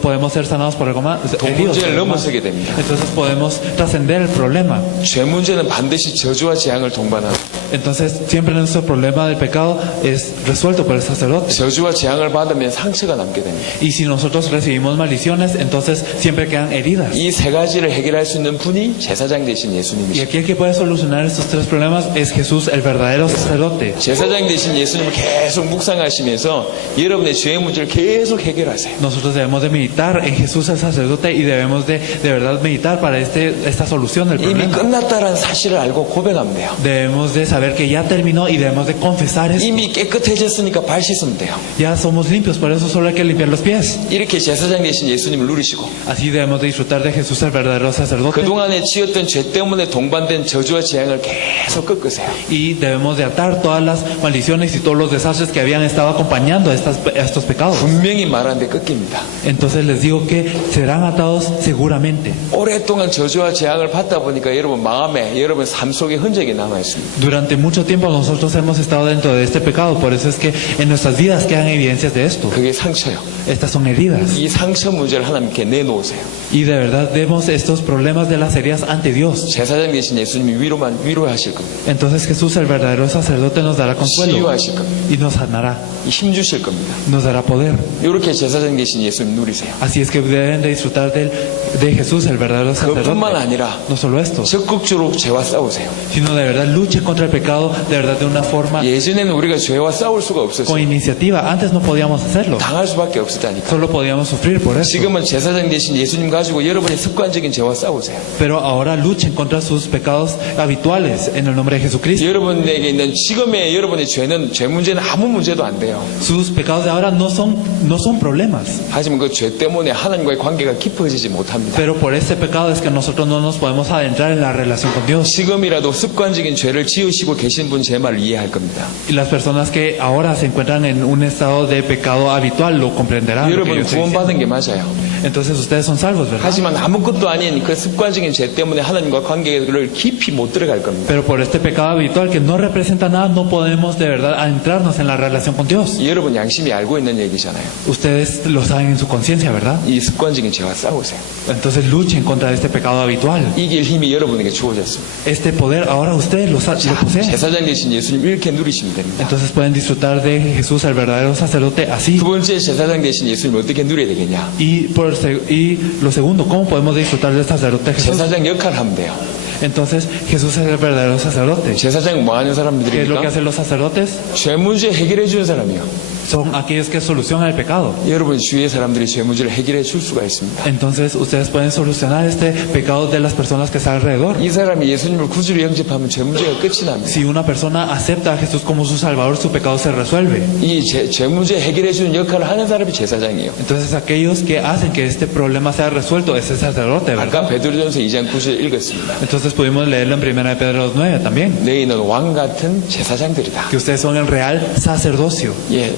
podemos ser sanados por algo más, 돈 heridos por 문제를 algo más, 넘어서게 됩니다. entonces podemos trascender el problema. 죄 문제는 반드시 저주와 재앙을 동반합니다. Entonces siempre nuestro problema del pecado es resuelto por el sacerdote. 저주와 재앙을 받으면 상처가 남게 됩니다. Y si nosotros recibimos maldiciones, entonces siempre quedan heridas. 이 세 가지를 해결할 수 있는 분이 제사장 되신 Y 예수님이십니다. aquí el que puede solucionar estos tres problemas es Jesús, el verdadero sacerdote. 제사장 되신 예수님을 계속 묵상하시면서 여러분의 죄의 문제를 계속 해결하세요. Nosotros debemos de meditar en Jesús el sacerdote y debemos de verdad meditar para esta solución del 이미 problema. 끝났다라는 사실을 알고 고백하면 돼요. Debemos de saber que ya terminó y debemos de confesar esto. 이미 깨끗해졌으니까 발 씻으면 돼요. Ya somos limpios, por eso solo hay que limpiar los pies. 이렇게 제사장 되신 예수님을 누리시고 Así debemos de disfrutar de Jesús el verdadero sacerdote 그동안에 지었던 죄 때문에 동반된 저주와 재앙을 계속 꺾으세요. y debemos de atar todas las maldiciones y todos los desastres que habían estado acompañando a estos pecados. 분명히 말하는데 꺾입니다. Entonces les digo que serán atados seguramente. 오랫동안 저주와 재앙을 받다 보니까 여러분 마음에 여러분 삶 속에 흔적이 남아 있습니다. Durante mucho tiempo nosotros hemos estado dentro de este pecado, por eso es que en nuestras vidas quedan evidencias de esto. 그게 상처요. Estas son heridas. 이 상처 문제를 하나님께 내놓으세요. Y de verdad vemos estos problemas de las heridas ante Dios. 제사장 되신 예수님이 위로하실 겁니다. Entonces Jesús, el verdadero sacerdote, nos dará consuelo 치유하실 겁니다. y nos sanará, 힘 주실 겁니다. nos dará poder. 이렇게 제사장 되신 예수님 누리세요. Así es que deben de disfrutar de Jesús, el verdadero 그뿐만 sacerdote. 아니라 No solo esto, 적극적으로 죄와 싸우세요. sino de verdad luchen contra el pecado, de verdad de una forma 예전에는 우리가 죄와 싸울 수가 con 없었어요. iniciativa. Antes no podíamos hacerlo, 당할 수밖에 없었다니까. solo podíamos sufrir por eso. 지금은 제사장 되신 예수님 가지고 여러분의 습관적인 죄와 싸우세요. Pero ahora luchen contra sus pecados habituales en el nombre de Jesucristo. 여러분에게 있는 지금의 여러분의 죄 문제는 아무 문제도 안 돼요. Sus pecados de ahora no son problemas. 하지만 그 죄 때문에 하나님과의 관계가 깊어지지 못합니다. Pero por este pecado es que nosotros no nos podemos adentrar en la relación con Dios. 지금이라도 습관적인 죄를 지으시고 계신 분 제 말을 이해할 겁니다. Y las personas que ahora se encuentran en un estado de pecado habitual lo comprenderán. Lo que yo 여러분 estoy diciendo. 구원받은 게 맞아요. Entonces ustedes son salvos, ¿verdad? 하지만 아무것도 아닌 그 습관적인 죄 때문에 하나님과 관계를 깊이 못 들어갈 겁니다. Pero por este pecado habitual que no representa nada, no podemos de verdad adentrarnos en la relación con Dios. Dios. 여러분 양심이 알고 있는 얘기잖아요. Ustedes lo saben en su conciencia, ¿verdad? 이 습관적인 죄와 싸우세요. Entonces luchen contra este pecado habitual. 이길 힘이 여러분에게 주어졌습니다. Este poder ahora ustedes lo poseen. 제사장 되신 예수님 이렇게 누리시면 됩니다. Entonces pueden disfrutar de Jesús, el verdadero sacerdote, así. 두 번째 제사장 되신 예수님 어떻게 누려야 되겠냐? Y lo segundo, ¿cómo podemos disfrutar del sacerdote Jesús? 제사장 역할을 하면 돼요. Entonces Jesús es el verdadero sacerdote. 제사장은 뭐 하는 ¿Qué es lo que 사람들입니까? hacen los sacerdotes? 죄 문제 해결해 주는 사람이요. Son aquellos que solucionan el pecado. 여러분 주위의 사람들이 죄 문제를 해결해 줄 수가 있습니다. Entonces ustedes pueden solucionar este pecado de las personas que están alrededor. 이 사람이 예수님을 구주로 영접하면 죄 문제가 끝이 납니다. Si una persona acepta a Jesús como su Salvador, su pecado se resuelve. 이 죄 문제 해결해 주는 역할을 하는 사람이 제사장이에요. Entonces aquellos que hacen que este problema sea resuelto es el sacerdote, ¿verdad? 아까 베드로전서 2장 9절 읽었습니다. Entonces pudimos leerlo en 1 de Pedro 9 también. 너희는 왕 같은 제사장들이다. Que ustedes son el real sacerdocio. 예,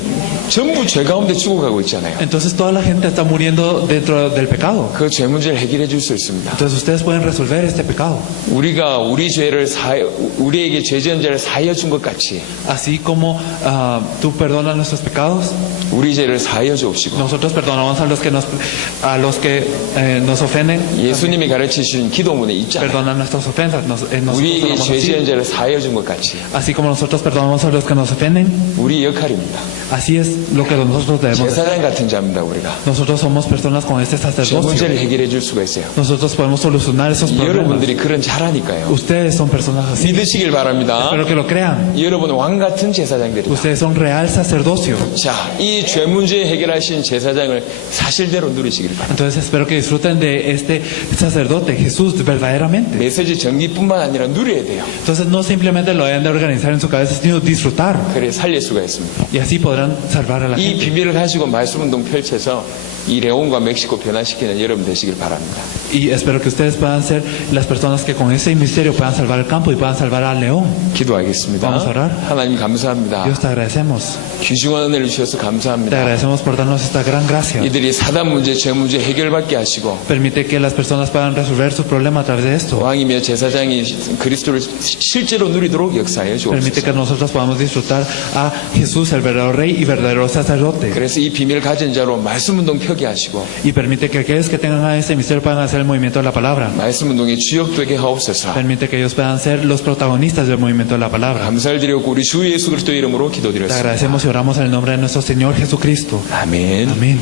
전부 죄 가운데 죽어가고 있잖아요. Entonces toda la gente está muriendo dentro del pecado. 그 죄 문제를 해결해 줄 수 있습니다. Entonces ustedes pueden resolver este pecado. 우리가 우리에게 죄 지은 자를 사하여 준 것 같이 Así como tú perdonas nuestros pecados, 우리 죄를 사하여 주옵시고 nosotros perdonamos a los que nos ofenden, 예수님이 가르치신 기도문에 있잖아요. perdonan nuestras ofensas. Nosotros 우리에게 oramos 죄 지은 así. 자를 사하여 준 것 같이 Así como nosotros perdonamos a los que nos ofenden, 우리 역할입니다. así es lo que nosotros debemos hacer. 제사장 같은 자입니다. 우리가 Nosotros somos personas con este 죄 sacerdocio. 문제를 해결해 줄 수가 있어요. Nosotros podemos solucionar esos problemas. 여러분들이 그런 자라니까요. Ustedes son personas así. 믿으시길 바랍니다. Espero que lo crean. 여러분 왕 같은 제사장들이다. Ustedes son real sacerdocio. 자, 이 죄 문제 해결하신 제사장을 사실대로 누리시길 바랍니다. Entonces espero que disfruten de este sacerdote, Jesús, verdaderamente. 메시지 정리뿐만 아니라 누려야 돼요. Entonces no simplemente lo deben de organizar en su cabeza, sino disfrutar. 그래 살릴 수가 있습니다. Y así podrán salvar a la 이 gente. 비밀을 가지고 말씀운동 펼쳐서 이 레온과 멕시코 변화시키는 여러분 되시길 바랍니다. Y espero que ustedes puedan ser las personas que con ese misterio puedan salvar el campo y puedan salvar al león. 기도하겠습니다. Vamos a orar. 하나님 감사합니다. Dios, te agradecemos. 귀중한 은혜를 주셔서 Te 감사합니다. agradecemos por darnos esta gran gracia. 이들이 사단 문제, 죄 문제 해결받게 하시고 Permite que las personas puedan resolver su problema a través de esto. 왕이며 제사장이 그리스도를 실제로 누리도록 역사해 Permite 주옵소서. que nosotros podamos disfrutar a Jesús, el verdadero Rey y verdadero sacerdote. 그래서 이 비밀을 가진 자로 말씀운동 펴게 하시고 Y permite que aquellos que tengan ese misterio puedan hacer el movimiento de la palabra. 말씀운동의 주역 되게 하옵소서. Permite que ellos puedan ser los protagonistas del movimiento de la palabra. 감사를 드리고 우리 주 예수 그리스도 이름으로 Te 기도드렸습니다. agradecemos y oramos en el nombre de nuestro Señor Jesucristo. 아멘. Amén.